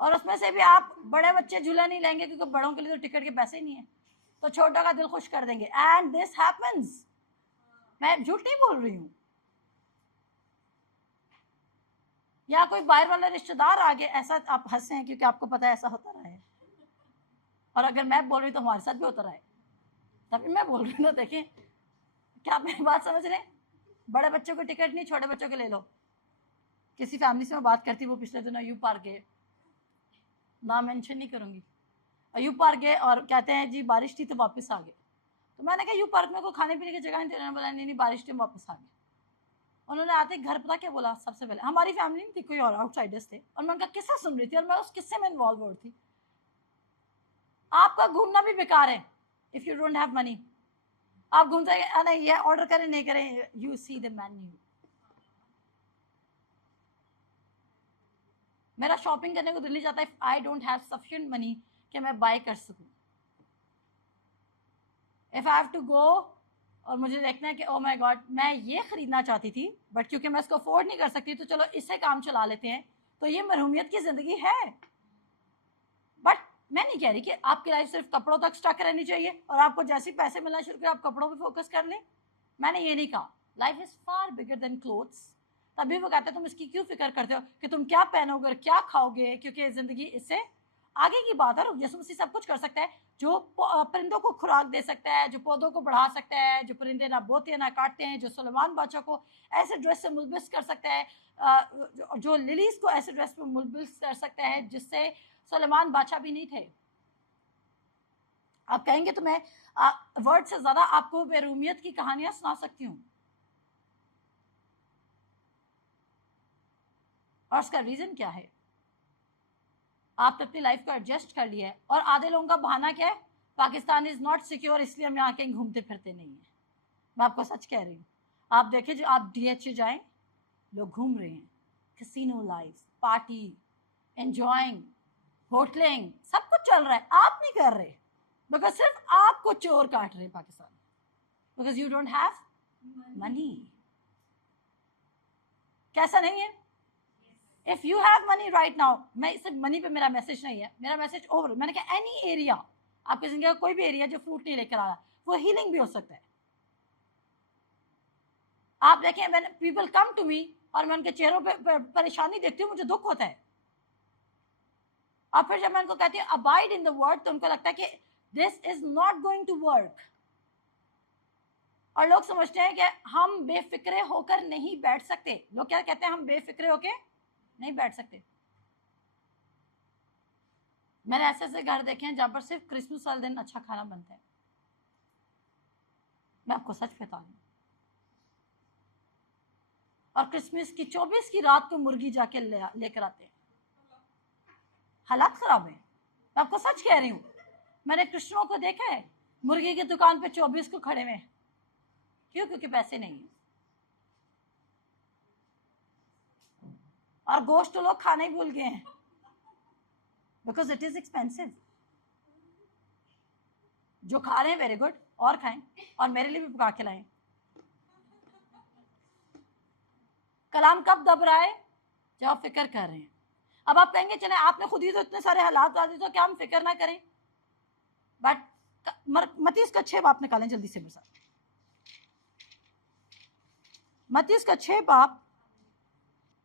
और उसमें से भी आप बड़े बच्चे झूला नहीं लेंगे क्योंकि बड़ों के लिए तो टिकट के पैसे ही नहीं है, तो छोटों का दिल खुश कर देंगे। एंड दिस हैपेंस, मैं झूठ नहीं बोल रही हूं। या कोई बाहर वाला रिश्तेदार आ गए, ऐसा आप हंसे हैं क्योंकि आपको पता है ऐसा होता रहा है, और अगर मैं बोल रही तो हमारे साथ भी होता रहा है, तभी मैं बोल रही हूँ ना। देखें, क्या आप मेरी बात समझ रहे हैं? बड़े बच्चों को टिकट नहीं, छोटे बच्चों के ले लो। किसी फैमिली से मैं बात करती, वो पिछले दिनों अयूब पार्क गए, नाम मेंशन नहीं करूंगी, अयूब पार्क गए और कहते हैं जी बारिश थी तो वापस आ गए। तो मैंने कहा अयूब पार्क में कोई खाने पीने की जगह नहीं थी? उन्होंने बोला नहीं बारिश थी वापस आ गए। उन्होंने आते घर पता क्या बोला? सबसे पहले हमारी फैमिली नहीं थी, कोई और आउटसाइडर्स थे, और मैं उनका किस्सा सुन रही थी और मैं उस किस्से में इन्वॉल्व हो रही थी। आपका घूमना भी बेकार है if you don't have money. आप घूमते नहीं, ये ऑर्डर करें नहीं करें, यू सी द मेन्यू। मेरा शॉपिंग करने को दिल नहीं जाता if I don't have sufficient money कि मैं बाय कर सकूं। If I have to go और मुझे देखना है कि ओ माय गॉड मैं ये खरीदना चाहती थी बट क्योंकि मैं इसको अफोर्ड नहीं कर सकती तो चलो इससे काम चला लेते हैं, तो ये मरहूमियत की जिंदगी है। बट मैं नहीं कह रही कि आपकी लाइफ सिर्फ कपड़ों तक स्टक रहनी चाहिए और आपको जैसे पैसे मिलना शुरू करें आप कपड़ों पे फोकस कर लें। मैंने ये नहीं कहा। Life is far bigger than clothes. तभी वो कहते हैं तुम इसकी क्यों फिक्र करते हो कि तुम क्या पहनोगे, क्या खाओगे, क्योंकि जिंदगी इससे आगे की बात है। यीशु मसीह सब कुछ कर सकता है, जो परिंदों को खुराक दे सकता है, जो पौधों को बढ़ा सकता है, जो परिंदे ना बोते हैं ना काटते हैं, जो सुलेमान बादशाह को ऐसे ड्रेस से मुलबिस कर सकता है, जो लिलीज को ऐसे ड्रेस में मुलबिस कर सकता है जिससे सुलेमान बादशाह भी नहीं थे। आप कहेंगे तो मैं वर्ड से ज्यादा आपको बेरूमियत की कहानियां सुना सकती हूँ, और उसका रीजन क्या है? आपने अपनी लाइफ को एडजस्ट कर लिया है। और आधे लोगों का बहाना क्या है? पाकिस्तान इज नॉट सिक्योर इसलिए हम यहाँ कहीं घूमते फिरते नहीं है। मैं आपको सच कह रही हूँ, आप देखें जो आप DH जाएं, लोग घूम रहे हैं, कैसीनो लाइफ, पार्टी, एंजॉइंग, होटलिंग, सब कुछ चल रहा है, आप नहीं कर रहे बिकॉज सिर्फ आपको चोर काट रहे Pakistan, because you don't have money. कैसा नहीं है? If you have money right now, मैं सिर्फ मनी पे मेरा मैसेज नहीं है, मेरा मैसेज ओवर, मैंने कहा एनी एरिया, आपकी जिंदगी का कोई भी एरिया जो फ्रूट नहीं लेकर आ रहा, वो हीलिंग भी हो सकता है। आप देखें, मैंने पीपल कम टू मी और मैं उनके चेहरों पे परेशानी देखती हूँ, मुझे दुख होता है। और फिर जब मैं उनको कहती हूँ अबाइड इन द वर्ड, तो उनको लगता है कि this is not going to work. और लोग समझते हैं कि हम बेफिक्रे होकर नहीं बैठ सकते। लोग क्या कहते हैं? हम बेफिक्रे होकर नहीं बैठ सकते। मैंने ऐसे ऐसे घर देखे हैं जहां पर सिर्फ क्रिसमस वाले दिन अच्छा खाना बनता है। मैं आपको सच बता रही हूँ। और क्रिसमस की 24 की रात को मुर्गी जाके लेकर आते हैं। हालात खराब है, मैं आपको सच कह रही हूँ। मैंने क्रिश्चियनों को देखा है मुर्गी की दुकान पे 24 को खड़े में। क्यों? क्योंकि पैसे नहीं है। और गोश्त तो लोग खाना ही भूल गए हैं बिकॉज इट इज एक्सपेंसिव। जो खा रहे हैं वेरी गुड, और खाएं, और मेरे लिए भी पका के लाएं। कलाम कब दब रहा है? जब आप फिक्र कर रहे हैं। अब आप कहेंगे चले आपने खुद ही तो इतने सारे हालात बता दिए तो क्या हम फिक्र ना करें? बट मत्ती उसका 6 बाप निकालें जल्दी से मेरे साथ। मत्ती उसका 6 बाप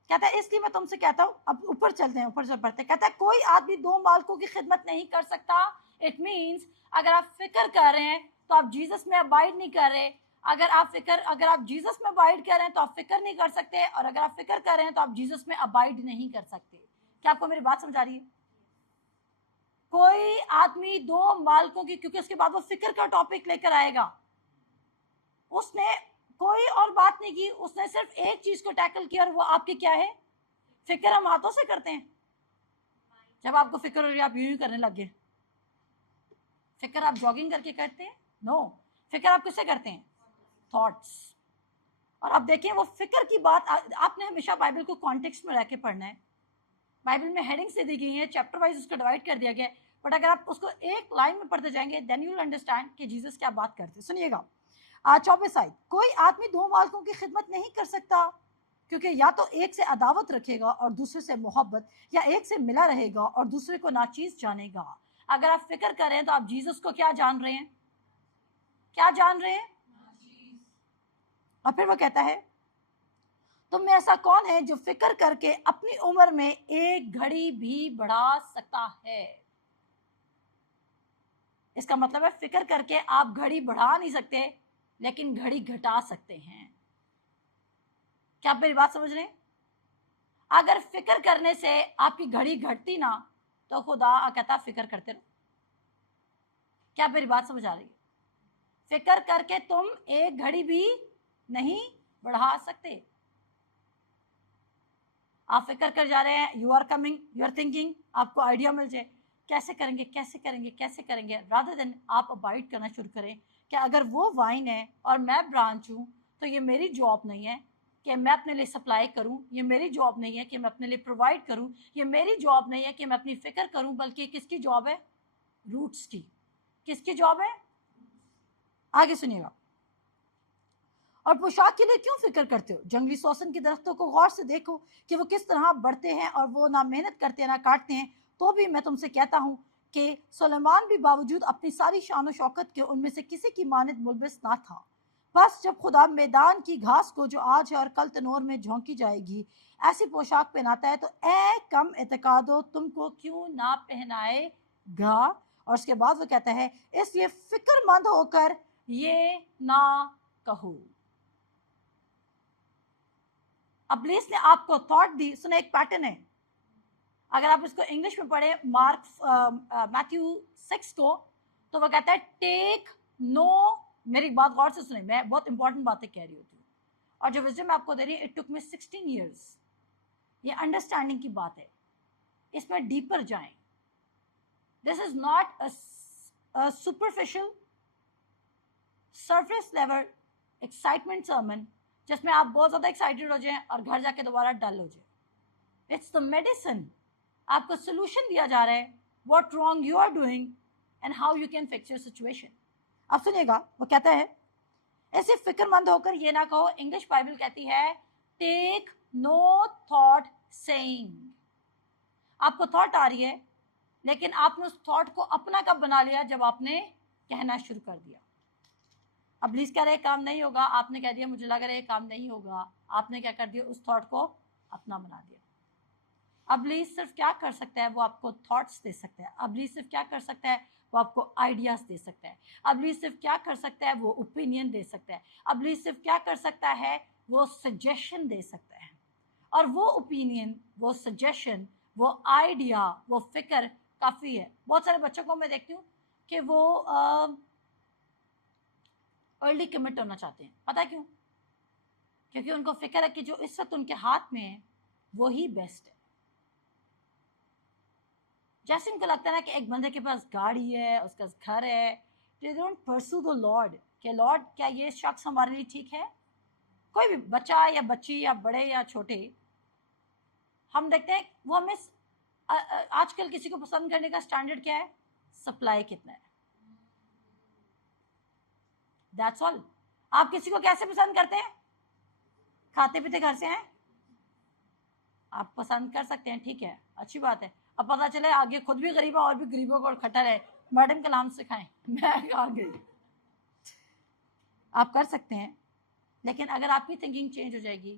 कहता है, इसलिए मैं तुमसे कहता हूं, अब ऊपर चलते हैं, ऊपर से पढ़ते, कहता है कोई आदमी 2 मालिकों की खिदमत नहीं कर सकता। इट मीन्स अगर आप फिक्र कर रहे हैं तो आप जीसस में अबाइड नहीं कर रहे। अगर आप जीसस में अबाइड कर रहे हैं तो आप फिक्र नहीं कर सकते, और अगर आप फिक्र कर रहे हैं तो आप जीसस में अबाइड नहीं कर सकते। क्या आपको मेरी बात समझ आ रही है? कोई आदमी 2 मालिकों की, क्योंकि उसके बाद वो फिक्र का टॉपिक लेकर आएगा। उसने कोई और बात नहीं की, उसने सिर्फ एक चीज को टैकल किया, और वो आपकी क्या है? फिक्र हम हाथों से करते हैं। जब आपको फिक्र हो रही है आप यूं ही करने लग गए। फिक्र आप जॉगिंग करके करते हैं? नो। फिक्र आप किससे करते हैं? थॉट्स। और अब देखें वो फिक्र की बात आपने हमेशा बाइबल को कॉन्टेक्स्ट में रह के पढ़ना है। बाइबल में हेडिंग्स दे दी गई हैं, चैप्टर वाइज उसको डिवाइड कर दिया गया है, बट अगर आप उसको एक लाइन में पढ़ते जाएंगे देन यू विल अंडरस्टैंड कि जीसस क्या बात करते। सुनिएगा 24 आयत, कोई आदमी दो मालिकों की खिदमत नहीं कर सकता, क्योंकि या तो एक से अदावत रखेगा और दूसरे से मोहब्बत, या एक से मिला रहेगा और दूसरे को नाचीज जानेगा। अगर आप फिक्र कर रहे हैं तो आप जीसस को क्या जान रहे हैं? क्या जान रहे हैं? और फिर वो कहता है तुम में ऐसा कौन है जो फिक्र करके अपनी उम्र में एक घड़ी भी बढ़ा सकता है? इसका मतलब है फिक्र करके आप घड़ी बढ़ा नहीं सकते, लेकिन घड़ी घटा सकते हैं। क्या आप मेरी बात समझ रहे हैं? अगर फिक्र करने से आपकी घड़ी घटती ना तो खुदा कहता फिक्र करते रहो। क्या आप मेरी बात समझ आ रही है? फिक्र करके तुम एक घड़ी भी नहीं बढ़ा सकते। आप फिक्र कर जा रहे हैं, you are coming, you are thinking, आपको आइडिया मिल जाए कैसे करेंगे कैसे करेंगे कैसे करेंगे, रादर देन आप अवॉइड करना शुरू करें कि अगर वो वाइन है और मैं ब्रांच हूँ तो ये मेरी जॉब नहीं है कि मैं अपने लिए सप्लाई करूं, ये मेरी जॉब नहीं है कि मैं अपने लिए प्रोवाइड करूं, ये मेरी जॉब नहीं है कि मैं अपनी फिक्र करूं, बल्कि किसकी जॉब है? रूट्स की। किसकी जॉब है? आगे सुनिएगा, और पोशाक के लिए क्यों फिक्र करते हो? जंगली सोसन के दरख्तों को गौर से देखो कि वो किस तरह बढ़ते हैं, और वो ना मेहनत करते हैं ना काटते हैं। तो भी मैं तुमसे कहता हूँ कि सुलेमान भी बावजूद अपनी सारी शान शौकत के उनमें से किसी की मानद मुलबिस ना था। बस जब खुदा मैदान की घास को जो आज है और कल तनोर में झोंकी जाएगी ऐसी पोशाक पहनाता है, तो ए कम एतकादो तुमको क्यों ना पहनाएगा? और उसके बाद वो कहता है इसलिए फिक्रमंद होकर ये ना कहो। अब्लीस ने आपको थॉट दी। सुना, एक पैटर्न है, अगर आप इसको इंग्लिश में पढ़े मैथ्यू 6 को, तो वो कहता है टेक नो, मेरी बात गौर से सुने, मैं बहुत इंपॉर्टेंट बातें कह रही होती हूँ, और जो विजडम मैं आपको दे रही हूँ, इट टुक मी 16 years। ये अंडरस्टैंडिंग की बात है, इसमें डीपर जाएं। This is not a superficial surface level excitement sermon जिसमें आप बहुत ज्यादा एक्साइटेड हो जाएं और घर जाके दोबारा डल हो जाए। It's the medicine. आपको सोल्यूशन दिया जा रहा है, what wrong you are doing and how you can fix your situation. अब सुनिएगा, वो कहता है ऐसे फिक्रमंद होकर ये ना कहो। इंग्लिश बाइबल कहती है टेक नो थॉट सेइंग। आपको थॉट आ रही है, लेकिन आपने उस थॉट को अपना कब बना लिया? जब आपने कहना शुरू कर दिया। अब प्लीज कह रहे काम नहीं होगा, आपने कह दिया मुझे लग रहा है काम नहीं होगा, आपने क्या कर दिया? उस थॉट को अपना बना दिया। अब्लीस सिर्फ क्या कर सकता है? वो आपको थॉट्स दे सकता है। अब्लीस सिर्फ क्या कर सकता है? वो आपको आइडियाज दे सकता है। अब्लीस सिर्फ क्या कर सकता है? वो ओपिनियन दे सकता है। अब्लीस सिर्फ क्या कर सकता है? वो सजेशन दे सकता है। और वो ओपिनियन, वो सजेशन, वो आइडिया, वो फिक्र काफ़ी है। बहुत सारे बच्चों को मैं देखती हूँ कि वो अर्ली कमिट होना चाहते हैं। पता है क्यों? क्योंकि उनको फिक्र है कि जो इस वक्त उनके हाथ में है वो ही बेस्ट है। जैसे उनको लगता है ना कि एक बंदे के पास गाड़ी है, उसका घर है, they don't pursue the lord कि लॉर्ड क्या ये शख्स हमारे लिए ठीक है? कोई भी बच्चा या बच्ची या बड़े या छोटे, हम देखते हैं वो हमें आजकल किसी को पसंद करने का स्टैंडर्ड क्या है? सप्लाई कितना है, दैट्स ऑल। आप किसी को कैसे पसंद करते हैं? खाते पीते घर से हैं, आप पसंद कर सकते हैं, ठीक है, अच्छी बात है। अब पता चले आगे खुद भी गरीब है और भी गरीबों को खट्टर है, मैडम कलाम सिखाएं, मैं कहाँ गई। आप कर सकते हैं, लेकिन अगर आपकी थिंकिंग चेंज हो जाएगी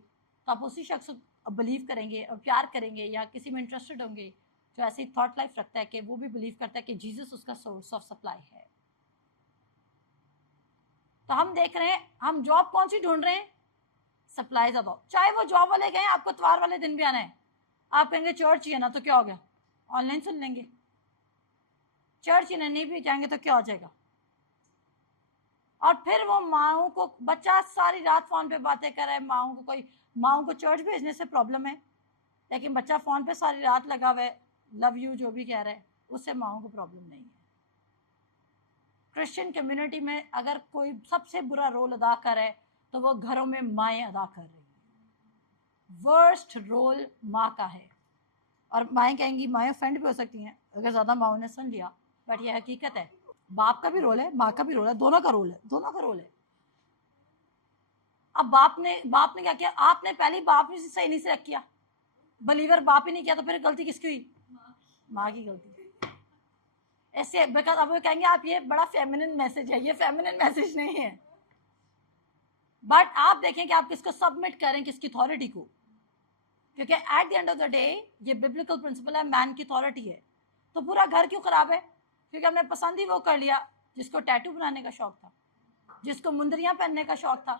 तो आप उसी शख्स को बिलीव करेंगे और प्यार करेंगे, या किसी में इंटरेस्टेड होंगे जो ऐसी थॉट लाइफ रखता है कि वो भी बिलीव करता है कि जीसस उसका सोर्स ऑफ सप्लाई है। तो हम देख रहे हैं, हम जॉब कौन सी ढूंढ रहे हैं? सप्लाई ज्यादा। चाहे वो जॉब वाले गए, आपको इतवार वाले दिन भी आना है, आप कहेंगे चर्च ही है ना, तो क्या हो गया, ऑनलाइन सुन लेंगे। चर्च ही नहीं भी जाएंगे तो क्या हो जाएगा? और फिर वो माओ को, बच्चा सारी रात फोन पे बातें कर रहा है, माओ को, कोई माओ को चर्च भेजने से प्रॉब्लम है, लेकिन बच्चा फोन पे सारी रात लगा हुआ है, लव यू जो भी कह रहा है, उससे माओ को प्रॉब्लम नहीं है। क्रिश्चियन कम्युनिटी में अगर कोई सबसे बुरा रोल अदा कर है तो वो घरों में माएँ अदा कर रही हैं। वर्स्ट रोल माँ का है। और माएँ कहेंगी, माएँ ऑफेंड भी हो सकती हैं अगर ज़्यादा माओ ने सुन लिया, बट ये हकीकत है। बाप का भी रोल है, माँ का भी रोल है, दोनों का रोल है, दोनों का रोल है। अब बाप ने क्या किया? आपने पहले बाप ने सही नहीं से किया, बलीवर बाप ही नहीं किया, तो फिर गलती किसकी हुई? माँ की गलती। ऐसे बिकॉज अब वो कहेंगे आप ये बड़ा फेमिनिन मैसेज है, ये फेमिनिन मैसेज नहीं है। बट आप देखें कि आप किसको सबमिट करें, किसकी अथॉरिटी को, क्योंकि at the end of the day ये बिब्लिकल प्रिंसिपल है, मैन की अथॉरिटी है। तो पूरा घर क्यों खराब है? क्योंकि हमने पसंद ही वो कर लिया जिसको टैटू बनाने का शौक था, जिसको मुंदरियां पहनने का शौक था,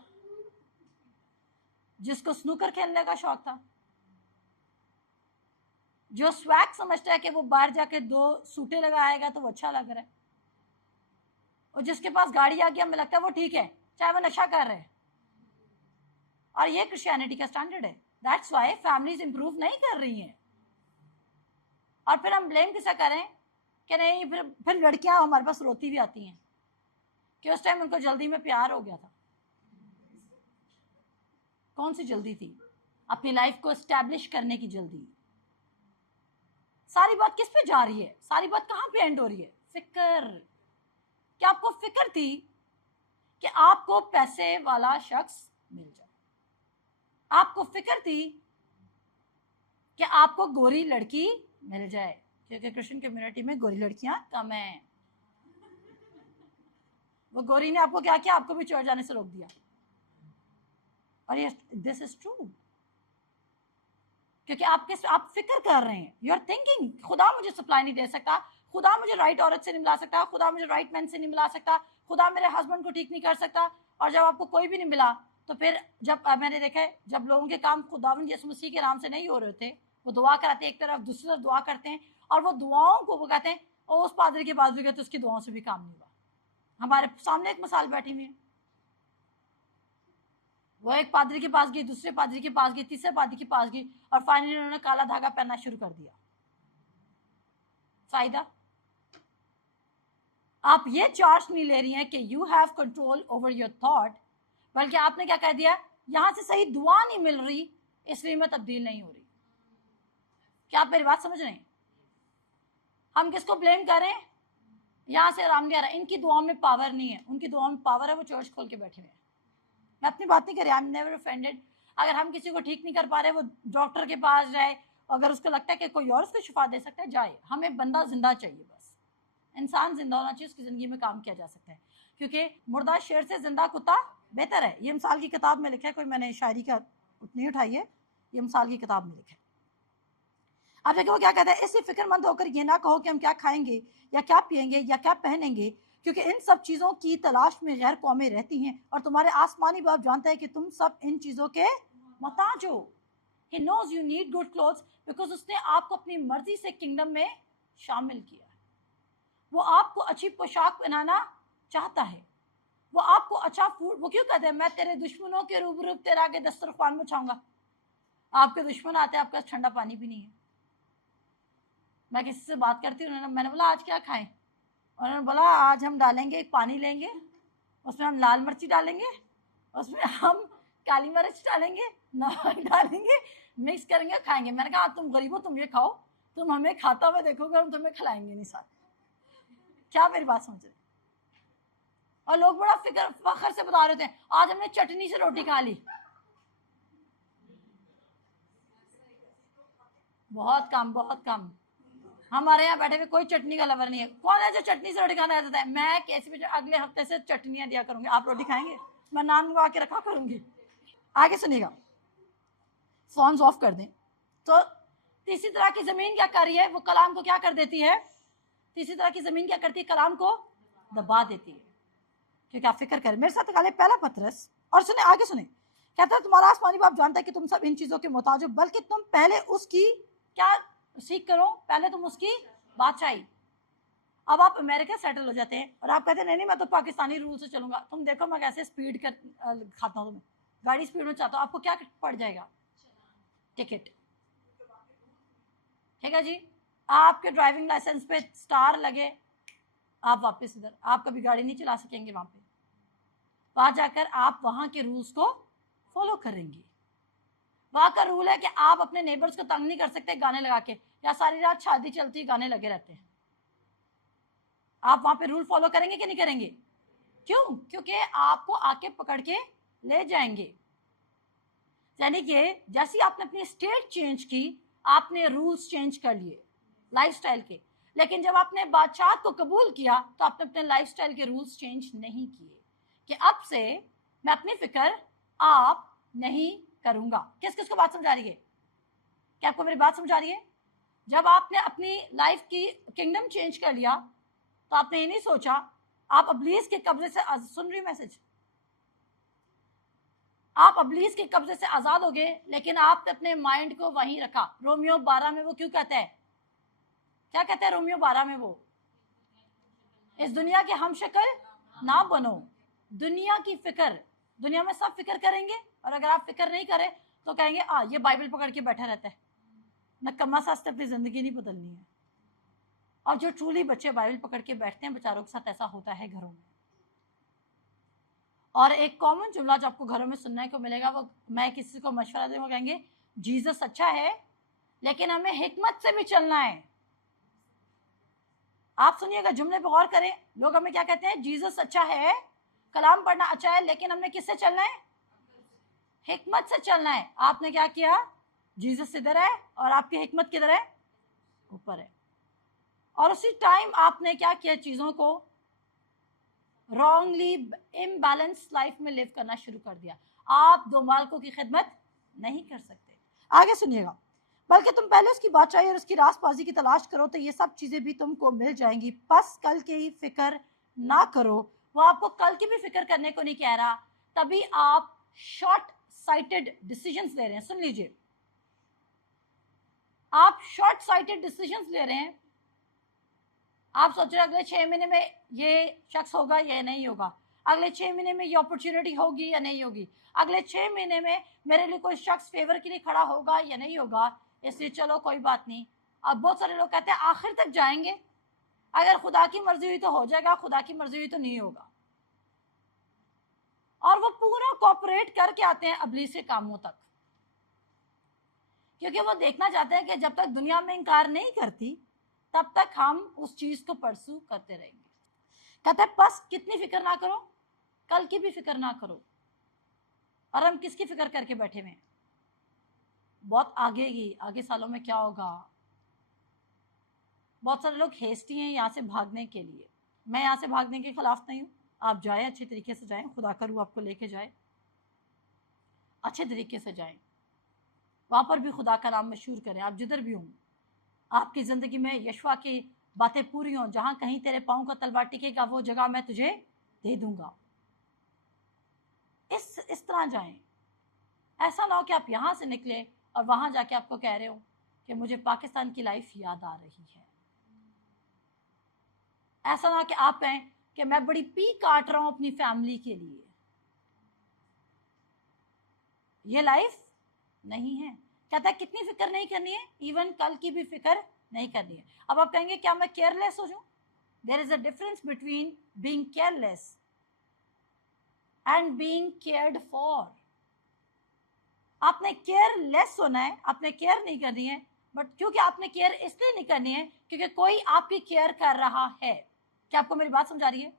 जिसको स्नूकर खेलने का शौक था, जो स्वैग समझता है कि वो बाहर जाके 2 सूटे लगाएगा तो वो अच्छा लग रहा है, और जिसके पास गाड़ी आ गया हमें लगता है वो ठीक है चाहे वो नशा कर रहे हैं। और ये क्रिश्चियनिटी का स्टैंडर्ड है। दैट्स वाई फैमिलीज इंप्रूव नहीं कर रही हैं। और फिर हम ब्लेम किसे करें कि नहीं, फिर लड़कियां हमारे पास रोती भी आती हैं कि उस टाइम उनको जल्दी में प्यार हो गया था। कौन सी जल्दी थी? अपनी लाइफ को एस्टैब्लिश करने की जल्दी। सारी बात किस पे जा रही है? सारी बात कहां पे एंड हो रही है? फिक्र। क्या आपको फिक्र थी कि आपको पैसे वाला शख्स मिल जाए? आपको फिक्र थी कि आपको गोरी लड़की मिल जाए? क्योंकि क्रिश्चियन कम्युनिटी में गोरी लड़कियां कम हैं। वो गोरी ने आपको क्या किया? आपको भी चर्च जाने से रोक दिया। और ये दिस इज ट्रू, क्योंकि आप फिक्र कर रहे हैं, यू आर थिंकिंग खुदा मुझे सप्लाई नहीं दे सकता, खुदा मुझे राइट औरत से नहीं मिला सकता, खुदा मुझे राइट मैन से नहीं मिला सकता, खुदा मेरे हस्बैंड को ठीक नहीं कर सकता। और जब आपको कोई भी नहीं मिला तो फिर जब मैंने देखा है जब लोगों के काम खुदावंद यीशु मसीह के नाम से नहीं हो रहे थे, वो दुआ कराते एक तरफ, दूसरी तरफ दुआ करते हैं, और वो दुआओं को वो कहते हैं ओ उस पादरी के पास भी गए तो उसकी दुआओं से भी काम नहीं हुआ। हमारे सामने एक मिसाल बैठी हुई है। वो एक पादरी के पास गई, दूसरे पादरी के पास गई, तीसरे पादरी के पास गई, और फाइनली उन्होंने काला धागा पहनना शुरू कर दिया। फायदा? आप ये चार्ज नहीं ले रही हैं कि you have control over your thought, बल्कि आपने क्या कह दिया, यहां से सही दुआ नहीं मिल रही इसलिए मैं तब्दील नहीं हो रही। क्या आप मेरी बात समझ रहे हैं? हम किसको ब्लेम करें? यहां से आराम नहीं आ रहा, इनकी दुआओं में पावर नहीं है, उनकी दुआओं में पावर है, वो चर्च खोल के बैठे हुए हैं। मैं अपनी बात नहीं कर रही, आई एम नेवर ऑफेंडेड। अगर हम किसी को ठीक नहीं कर पा रहे, वो डॉक्टर के पास जाए, अगर उसको लगता है कि कोई और उसको शिफा दे सकता है, जाए। हमें बंदा जिंदा चाहिए, बस इंसान जिंदा होना चाहिए, उसकी जिंदगी में काम किया जा सकता है, क्योंकि मुर्दा शेर से जिंदा कुत्ता बेहतर है। ये मिसाल की किताब में लिखा है, कोई मैंने शायरी का उतनी उठाई है, ये मिसाल की किताब में लिखा है। अब देखो वो क्या कहता है, इससे फिक्रमंद होकर ये ना कहो कि हम क्या खाएंगे या क्या पिएंगे या क्या पहनेंगे, क्योंकि इन सब चीजों की तलाश में गैर कौमें रहती हैं, और तुम्हारे आसमानी बाप जानता है कि तुम सब इन चीजों के मोहताज हो। He knows you need good clothes because उसने आपको अपनी मर्जी से किंगडम में शामिल किया। वो आपको अच्छी पोशाक पहनाना चाहता है, वो आपको अच्छा फूड, वो क्यों कहते हैं मैं तेरे दुश्मनों के रूबरू तेरा आगे दस्तरखान बिछाऊंगा। आपके दुश्मन आते हैं, आपके पास ठंडा पानी भी नहीं है। मैं किसी से बात करती हूँ, मैंने बोला आज क्या खाएं, उन्होंने बोला आज हम डालेंगे एक पानी लेंगे, उसमें हम लाल मिर्ची डालेंगे, उसमें हम काली मिर्च डालेंगे, नमक डालेंगे, मिक्स करेंगे, खाएंगे। मैंने कहा तुम गरीब हो, तुम ये खाओ, तुम हमें खाता हुआ देखोगे, हम तुम्हें खिलाएंगे नहीं साथ। क्या मेरी बात समझ रहे? और लोग बड़ा फखर से बता रहे थे आज हमने चटनी से रोटी खा ली। बहुत कम, बहुत कम। हमारे यहाँ बैठे हुए कोई चटनी का लवर नहीं है। कौन है जो चटनी से रोटी खाना चाहता है? मैं कैसे भी अगले हफ्ते से चटनियां दिया करूंगी, आप रोटी खाएंगे, मैं नान मंगवा के रखा करूंगी। आगे सुनिएगा, फोन्स ऑफ कर दें। तो तीसरी तरह की जमीन क्या कर रही है? वो कलाम को क्या कर देती है? तीसरी तरह की जमीन क्या करती है? कलाम को दबा देती है। क्योंकि आप फिक्र करें मेरे साथ, पहला पतरस, और सुने आगे सुने, कहता है तुम्हारा आसमानी बाप जानता है कि तुम सब इन चीजों के मोहताज हो, बल्कि तुम पहले उसकी क्या सीख करो, पहले तुम उसकी बादशाही। अब आप अमेरिका सेटल हो जाते हैं और आप कहते हैं नहीं नहीं मैं तो पाकिस्तानी रूल से चलूंगा, तुम देखो मैं कैसे स्पीड कर खाता हूँ, तुम्हें गाड़ी स्पीड में चाहता हूँ, आपको क्या पड़ जाएगा? टिकट। ठीक है जी, आपके ड्राइविंग लाइसेंस पे स्टार लगे, आप वापस इधर, आप कभी गाड़ी नहीं चला सकेंगे वहां पे। वहां जाकर आप वहां के रूल्स को फॉलो करेंगे। वहां का रूल है कि आप अपने नेबर्स को तंग नहीं कर सकते गाने लगा के, या सारी रात शादी चलती है गाने लगे रहते हैं। आप वहां पे रूल फॉलो करेंगे कि नहीं करेंगे? क्यों? क्योंकि आपको आके पकड़ के ले जाएंगे। यानी कि जैसे आपने अपनी स्टेट चेंज की, आपने रूल्स चेंज कर लिए लाइफस्टाइल के, लेकिन जब आपने बादशाह को कबूल किया तो आपने अपने लाइफस्टाइल के रूल्स चेंज नहीं किए कि अब से मैं अपनी फिक्र आप नहीं करूंगा। किस किस को बात समझ आ रही है? क्या आपको मेरी बात समझ आ रही है? जब आपने अपनी लाइफ की किंगडम चेंज कर लिया तो आपने ये नहीं सोचा आप अबलीस के कब्जे से, सुन रही मैसेज, आप अबलीस के कब्जे से आजाद हो गए, लेकिन आपने अपने माइंड को वहीं रखा। रोमियो 12 में वो क्यों कहता है, क्या कहता है रोमियो 12 में? वो इस दुनिया के हम शक्ल ना बनो। दुनिया की फिक्र, दुनिया में सब फिक्र करेंगे, और अगर आप फिक्र नहीं करें तो कहेंगे ये बाइबल पकड़ के बैठा रहता है, नकम्मा सास अपनी जिंदगी नहीं बदलनी है। और जो ट्रूली बच्चे बाइबल पकड़ के बैठते हैं, बेचारों के साथ ऐसा होता है घरों में। और एक कॉमन जुमला जो आपको घरों में सुनने को मिलेगा, वो मैं किसी को मशवरा दूं, वो कहेंगे जीसस अच्छा है लेकिन हमें हिकमत से भी चलना है। आप सुनिएगा, जुमले पे गौर करें। लोग हमें क्या कहते हैं? जीसस अच्छा है, कलाम पढ़ना अच्छा है, लेकिन हमने किससे चलना है? हिकमत से चलना है। आपने क्या किया? जीसस इधर है और आपकी हिकमत किधर है? ऊपर है। और उसी टाइम आपने क्या किया? चीजों को रॉन्गली इम्बैलेंस लाइफ में लिव करना शुरू कर दिया। आप दो मालिकों की खिदमत नहीं कर सकते। आगे सुनिएगा, बल्कि तुम पहले उसकी बादशाही और उसकी रास्तबाजी की तलाश करो तो ये सब चीजें भी तुमको मिल जाएंगी। बस कल की फिक्र ना करो। वो आपको कल की भी फिक्र करने को नहीं कह रहा, तभी आप शॉर्ट साइटेड डिसीजंस ले रहे हैं। सुन लीजिए, आप शॉर्ट साइटेड डिसीजंस ले रहे हैं। आप सोच रहे अगले 6 महीने में ये शख्स होगा या नहीं होगा, अगले 6 महीने में ये अपॉर्चुनिटी होगी या नहीं होगी, अगले 6 महीने में मेरे लिए कोई शख्स फेवर के लिए खड़ा होगा या नहीं होगा, इसलिए चलो कोई बात नहीं। अब बहुत सारे लोग कहते हैं आखिर तक जाएंगे, अगर खुदा की मर्जी हुई तो हो जाएगा, खुदा की मर्जी हुई तो नहीं होगा। और वो पूरा कॉपरेट करके आते हैं अबलीस के कामों तक, क्योंकि वो देखना चाहते हैं कि जब तक दुनिया में इनकार नहीं करती तब तक हम उस चीज को परसू करते रहेंगे। कहते हैं बस कितनी फिक्र ना करो, कल की भी फिक्र ना करो। और हम किसकी फिक्र करके बैठे हुए हैं? बहुत आगे की, आगे सालों में क्या होगा। बहुत सारे लोग हेस्टी हैं यहाँ से भागने के लिए। मैं यहाँ से भागने के खिलाफ नहीं हूँ, आप जाएं, अच्छे तरीके से जाएं, खुदा का रूह आपको लेके जाए, अच्छे तरीके से जाएं, वहां पर भी खुदा का नाम मशहूर करें। आप जिधर भी हों, आपकी जिंदगी में यशवा की बातें पूरी हों। जहां कहीं तेरे पांव का तलवा टिकेगा वो जगह मैं तुझे दे दूंगा। इस तरह जाएं। ऐसा ना हो कि आप यहां से निकले और वहां जाके आपको कह रहे हो कि मुझे पाकिस्तान की लाइफ याद आ रही है। ऐसा ना हो कि आप कहें कि मैं बड़ी पी काट रहा हूं अपनी फैमिली के लिए। ये लाइफ नहीं है। कहता है कितनी फिक्र नहीं करनी है, इवन कल की भी फिक्र नहीं करनी है। अब आप कहेंगे क्या मैं केयरलेस हो जाऊं? There is a difference between being careless and being cared for. आपने केयरलेस होना है, आपने केयर नहीं करनी है, बट क्योंकि आपने केयर इसलिए नहीं करनी है क्योंकि कोई आपकी केयर कर रहा है। क्या आपको मेरी बात समझ आ रही है?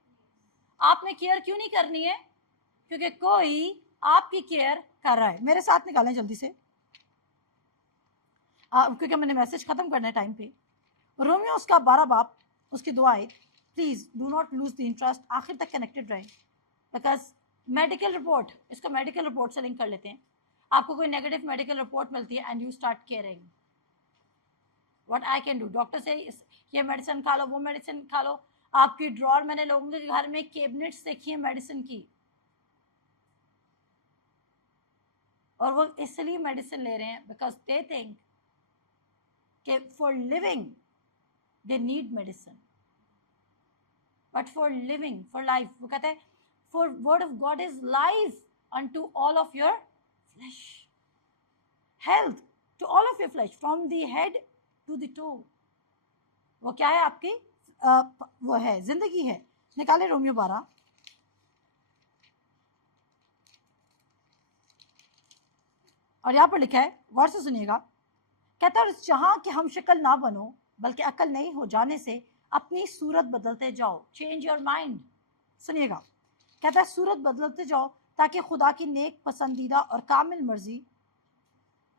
आपने केयर क्यों नहीं करनी है? क्योंकि कोई आपकी केयर कर रहा है। मेरे साथ निकालें जल्दी से, क्योंकि मैंने मैसेज खत्म करना है टाइम पे। रोमियो उसका 12 बाप उसकी दुआएं, please do not lose the interest, आखिर तक कनेक्टेड रहें। बिकॉज मेडिकल रिपोर्ट, इसको मेडिकल रिपोर्ट से लिंक कर लेते हैं। आपको कोई नेगेटिव मेडिकल रिपोर्ट मिलती है and you start caring what I can do. Doctor से ये मेडिसिन खा लो, वो मेडिसिन खा लो। आपकी ड्रॉर, मैंने लोगों के घर में कैबिनेट्स देखी है मेडिसिन की, और वो इसलिए मेडिसिन ले रहे हैं बिकॉज दे थिंक कि for living they need medicine, but for living, for life, वो कहते हैं for word of God is life unto all of your flesh, health to all of your flesh, from the head to the toe। वो क्या है आपकी? वो है जिंदगी है। निकाले रोमियो 12, और यहाँ पर लिखा है, गौर से सुनिएगा, कहता है जहां कि हम शक्ल ना बनो बल्कि अकल नहीं हो जाने से अपनी सूरत बदलते जाओ, चेंज योर माइंड। सुनिएगा, कहता है सूरत बदलते जाओ ताकि खुदा की नेक, पसंदीदा और कामिल मर्जी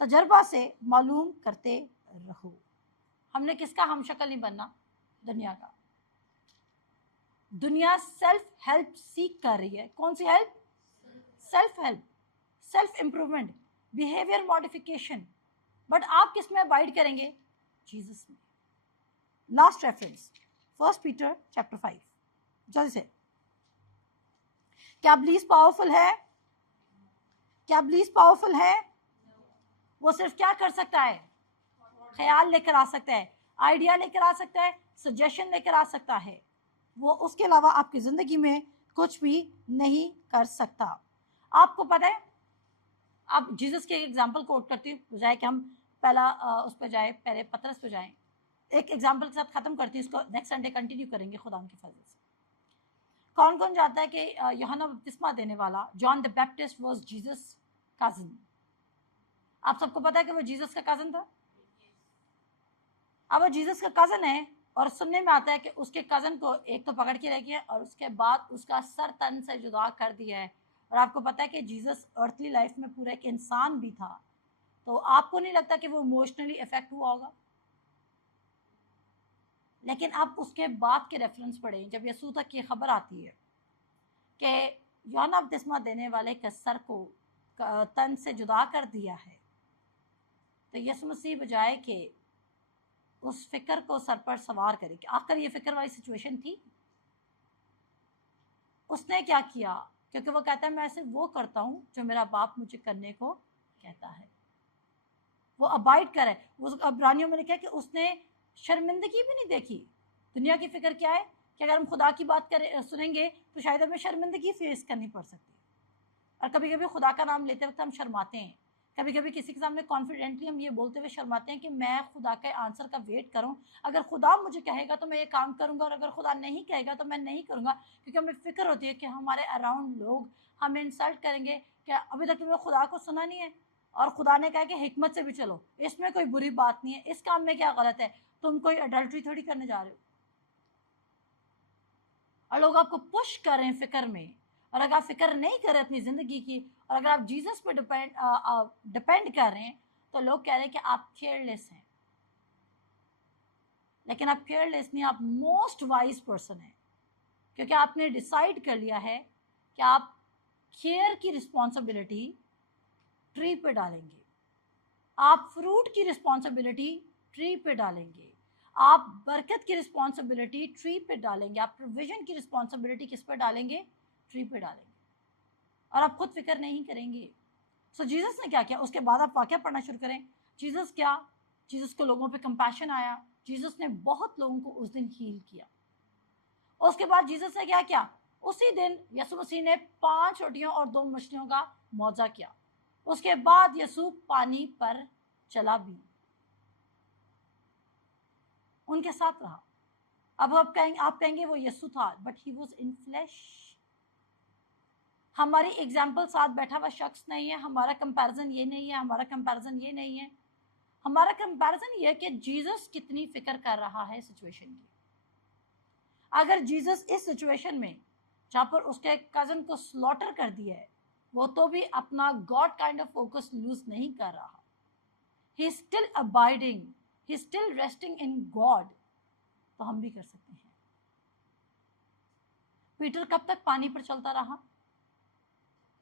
तजर्बा से मालूम करते रहो। हमने किसका हम शक्ल नहीं बनना? दुनिया का। दुनिया सेल्फ हेल्प सीख कर रही है। कौन सी help? Self help, self improvement, behaviour modification. But आप किस में अबाइड करेंगे? जीसस में। लास्ट रेफरेंस 1 पीटर चैप्टर 5, जल्दी से। क्या इब्लीस पावरफुल है? क्या इब्लीस पावरफुल है? वो सिर्फ क्या कर सकता है? ख्याल लेकर आ सकता है, आइडिया लेकर आ सकता है, सजेशन लेकर आ सकता है। वो उसके अलावा आपकी जिंदगी में कुछ भी नहीं कर सकता। आपको पता है, आप जीसस के एग्जाम्पल कोट करती हूँ, बजाय कि हम पहला उस पर जाए, पहले पतरस पे जाएं। एक एग्जाम्पल के साथ खत्म करती हूँ, इसको नेक्स्ट संडे कंटिन्यू करेंगे खुदा के फजल से। कौन कौन जानता है कि यूहन्ना बपतिस्मा देने वाला John the Baptist was Jesus cousin? आप सबको पता है कि वो जीसस का कजन था। अब वो जीसस का कजन है और सुनने में आता है कि उसके कजन को एक तो पकड़ के रखी है और उसके बाद उसका सर तन से जुदा कर दिया है। और आपको पता है कि जीसस अर्थली लाइफ में पूरा एक इंसान भी था, तो आपको नहीं लगता कि वो इमोशनली इफेक्ट हुआ होगा? लेकिन अब उसके बाद के रेफरेंस पढ़े, जब यसू तक ये खबर आती है कि यूहन्ना बपतिस्मा देने वाले के सर को तन से जुदा कर दिया है, तो यसू मसीह बजाय कि उस फिक्र को सर पर सवार करे कि आखिर ये फिक्र वाली सिचुएशन थी, उसने क्या किया? क्योंकि वो कहता है मैं सिर्फ वो करता हूं जो मेरा बाप मुझे करने को कहता है। वो अबाइड करे। उस इब्रानियों में लिखा है कि उसने शर्मिंदगी भी नहीं देखी। दुनिया की फिक्र क्या है कि अगर हम खुदा की बात करें, सुनेंगे तो शायद हमें शर्मिंदगी फेस करनी पड़ सकती है। और कभी कभी खुदा का नाम लेते वक्त हम शर्माते हैं, कभी कभी किसी के सामने कॉन्फिडेंटली हम ये बोलते हुए शर्माते हैं कि मैं खुदा के आंसर का वेट करूं, अगर खुदा मुझे कहेगा तो मैं ये काम करूंगा और अगर खुदा नहीं कहेगा तो मैं नहीं करूंगा। क्योंकि हमें फिक्र होती है कि हमारे अराउंड लोग हमें इंसल्ट करेंगे, क्या अभी तक तुमने खुदा को सुना नहीं है? और खुदा ने कहा कि हिकमत से भी चलो, इसमें कोई बुरी बात नहीं है, इस काम में क्या गलत है, तुम कोई अडल्ट्री थोड़ी करने जा रहे हो। और लोग आपको पुश कर रहे हैं फिक्र में। और अगर आप फिक्र नहीं कर रहे अपनी जिंदगी की, और अगर आप जीसस पर डिपेंड कर रहे हैं, तो लोग कह रहे हैं कि आप केयरलेस हैं। लेकिन आप केयरलेस नहीं, आप मोस्ट वाइज पर्सन हैं, क्योंकि आपने डिसाइड कर लिया है कि आप केयर की रिस्पॉन्सिबिलिटी ट्री पे डालेंगे, आप फ्रूट की रिस्पॉन्सिबिलिटी ट्री पे डालेंगे, आप बरकत की रिस्पॉन्सिबिलिटी ट्री पे डालेंगे, आप प्रोविजन की रिस्पॉन्सिबिलिटी किस पे डालेंगे? ट्री पे डालेंगे। और आप खुद फिक्र नहीं करेंगे। सो जीसस ने क्या किया? उसके बाद आप वाक्य पढ़ना शुरू करें। जीसस क्या? जीसस को लोगों पे कंपैशन आया, जीसस ने बहुत लोगों को उस दिन हील किया। उसके बाद जीसस ने क्या किया? उसी दिन यसु मसीह ने 5 रोटियों और 2 मछलियों का मौजा किया। उसके बाद यसु पानी पर चला भी, उनके साथ रहा। अब आप कहेंगे वो यसु था, but he was in flash. हमारी एग्जाम्पल साथ बैठा हुआ शख्स नहीं है, हमारा कंपैरिजन ये नहीं है, हमारा कंपैरिजन ये नहीं है। हमारा कंपैरिजन ये है कि जीसस कितनी फिक्र कर रहा है सिचुएशन की। अगर जीसस इस सिचुएशन में जहां पर उसके कजन को स्लॉटर कर दिया है, वो तो भी अपना God kind of focus lose नहीं कर रहा, he is still abiding, he is still resting in God, तो हम भी कर सकते हैं। पीटर कब तक पानी पर चलता रहा?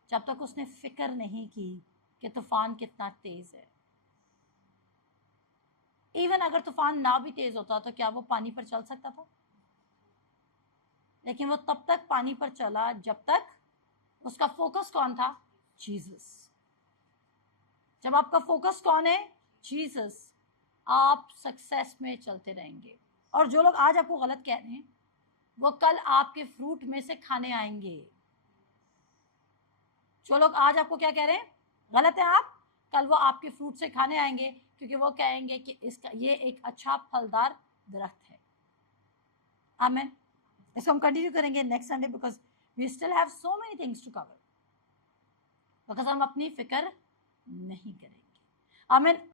जब तक उसने फिक्र नहीं की कि तूफान कितना तेज है। इवन अगर तूफान ना भी तेज होता तो क्या वो पानी पर चल सकता था? लेकिन वो तब तक पानी पर चला जब तक उसका फोकस कौन था? जीसस। जब आपका फोकस कौन है? जीसस, आप सक्सेस में चलते रहेंगे। और जो लोग आज आपको गलत कह रहे हैं, वो कल आपके फ्रूट में से खाने आएंगे। जो लोग आज आपको क्या कह रहे हैं, गलत है आप, कल वो आपके फ्रूट से खाने आएंगे, क्योंकि वो कहेंगे कि इसका ये एक अच्छा फलदार दरख्त है। आमीन। इसको हम कंटिन्यू करेंगे next Sunday, because we still have so many things to cover. Because हम अपनी फिक्र नहीं करेंगे। आमीन।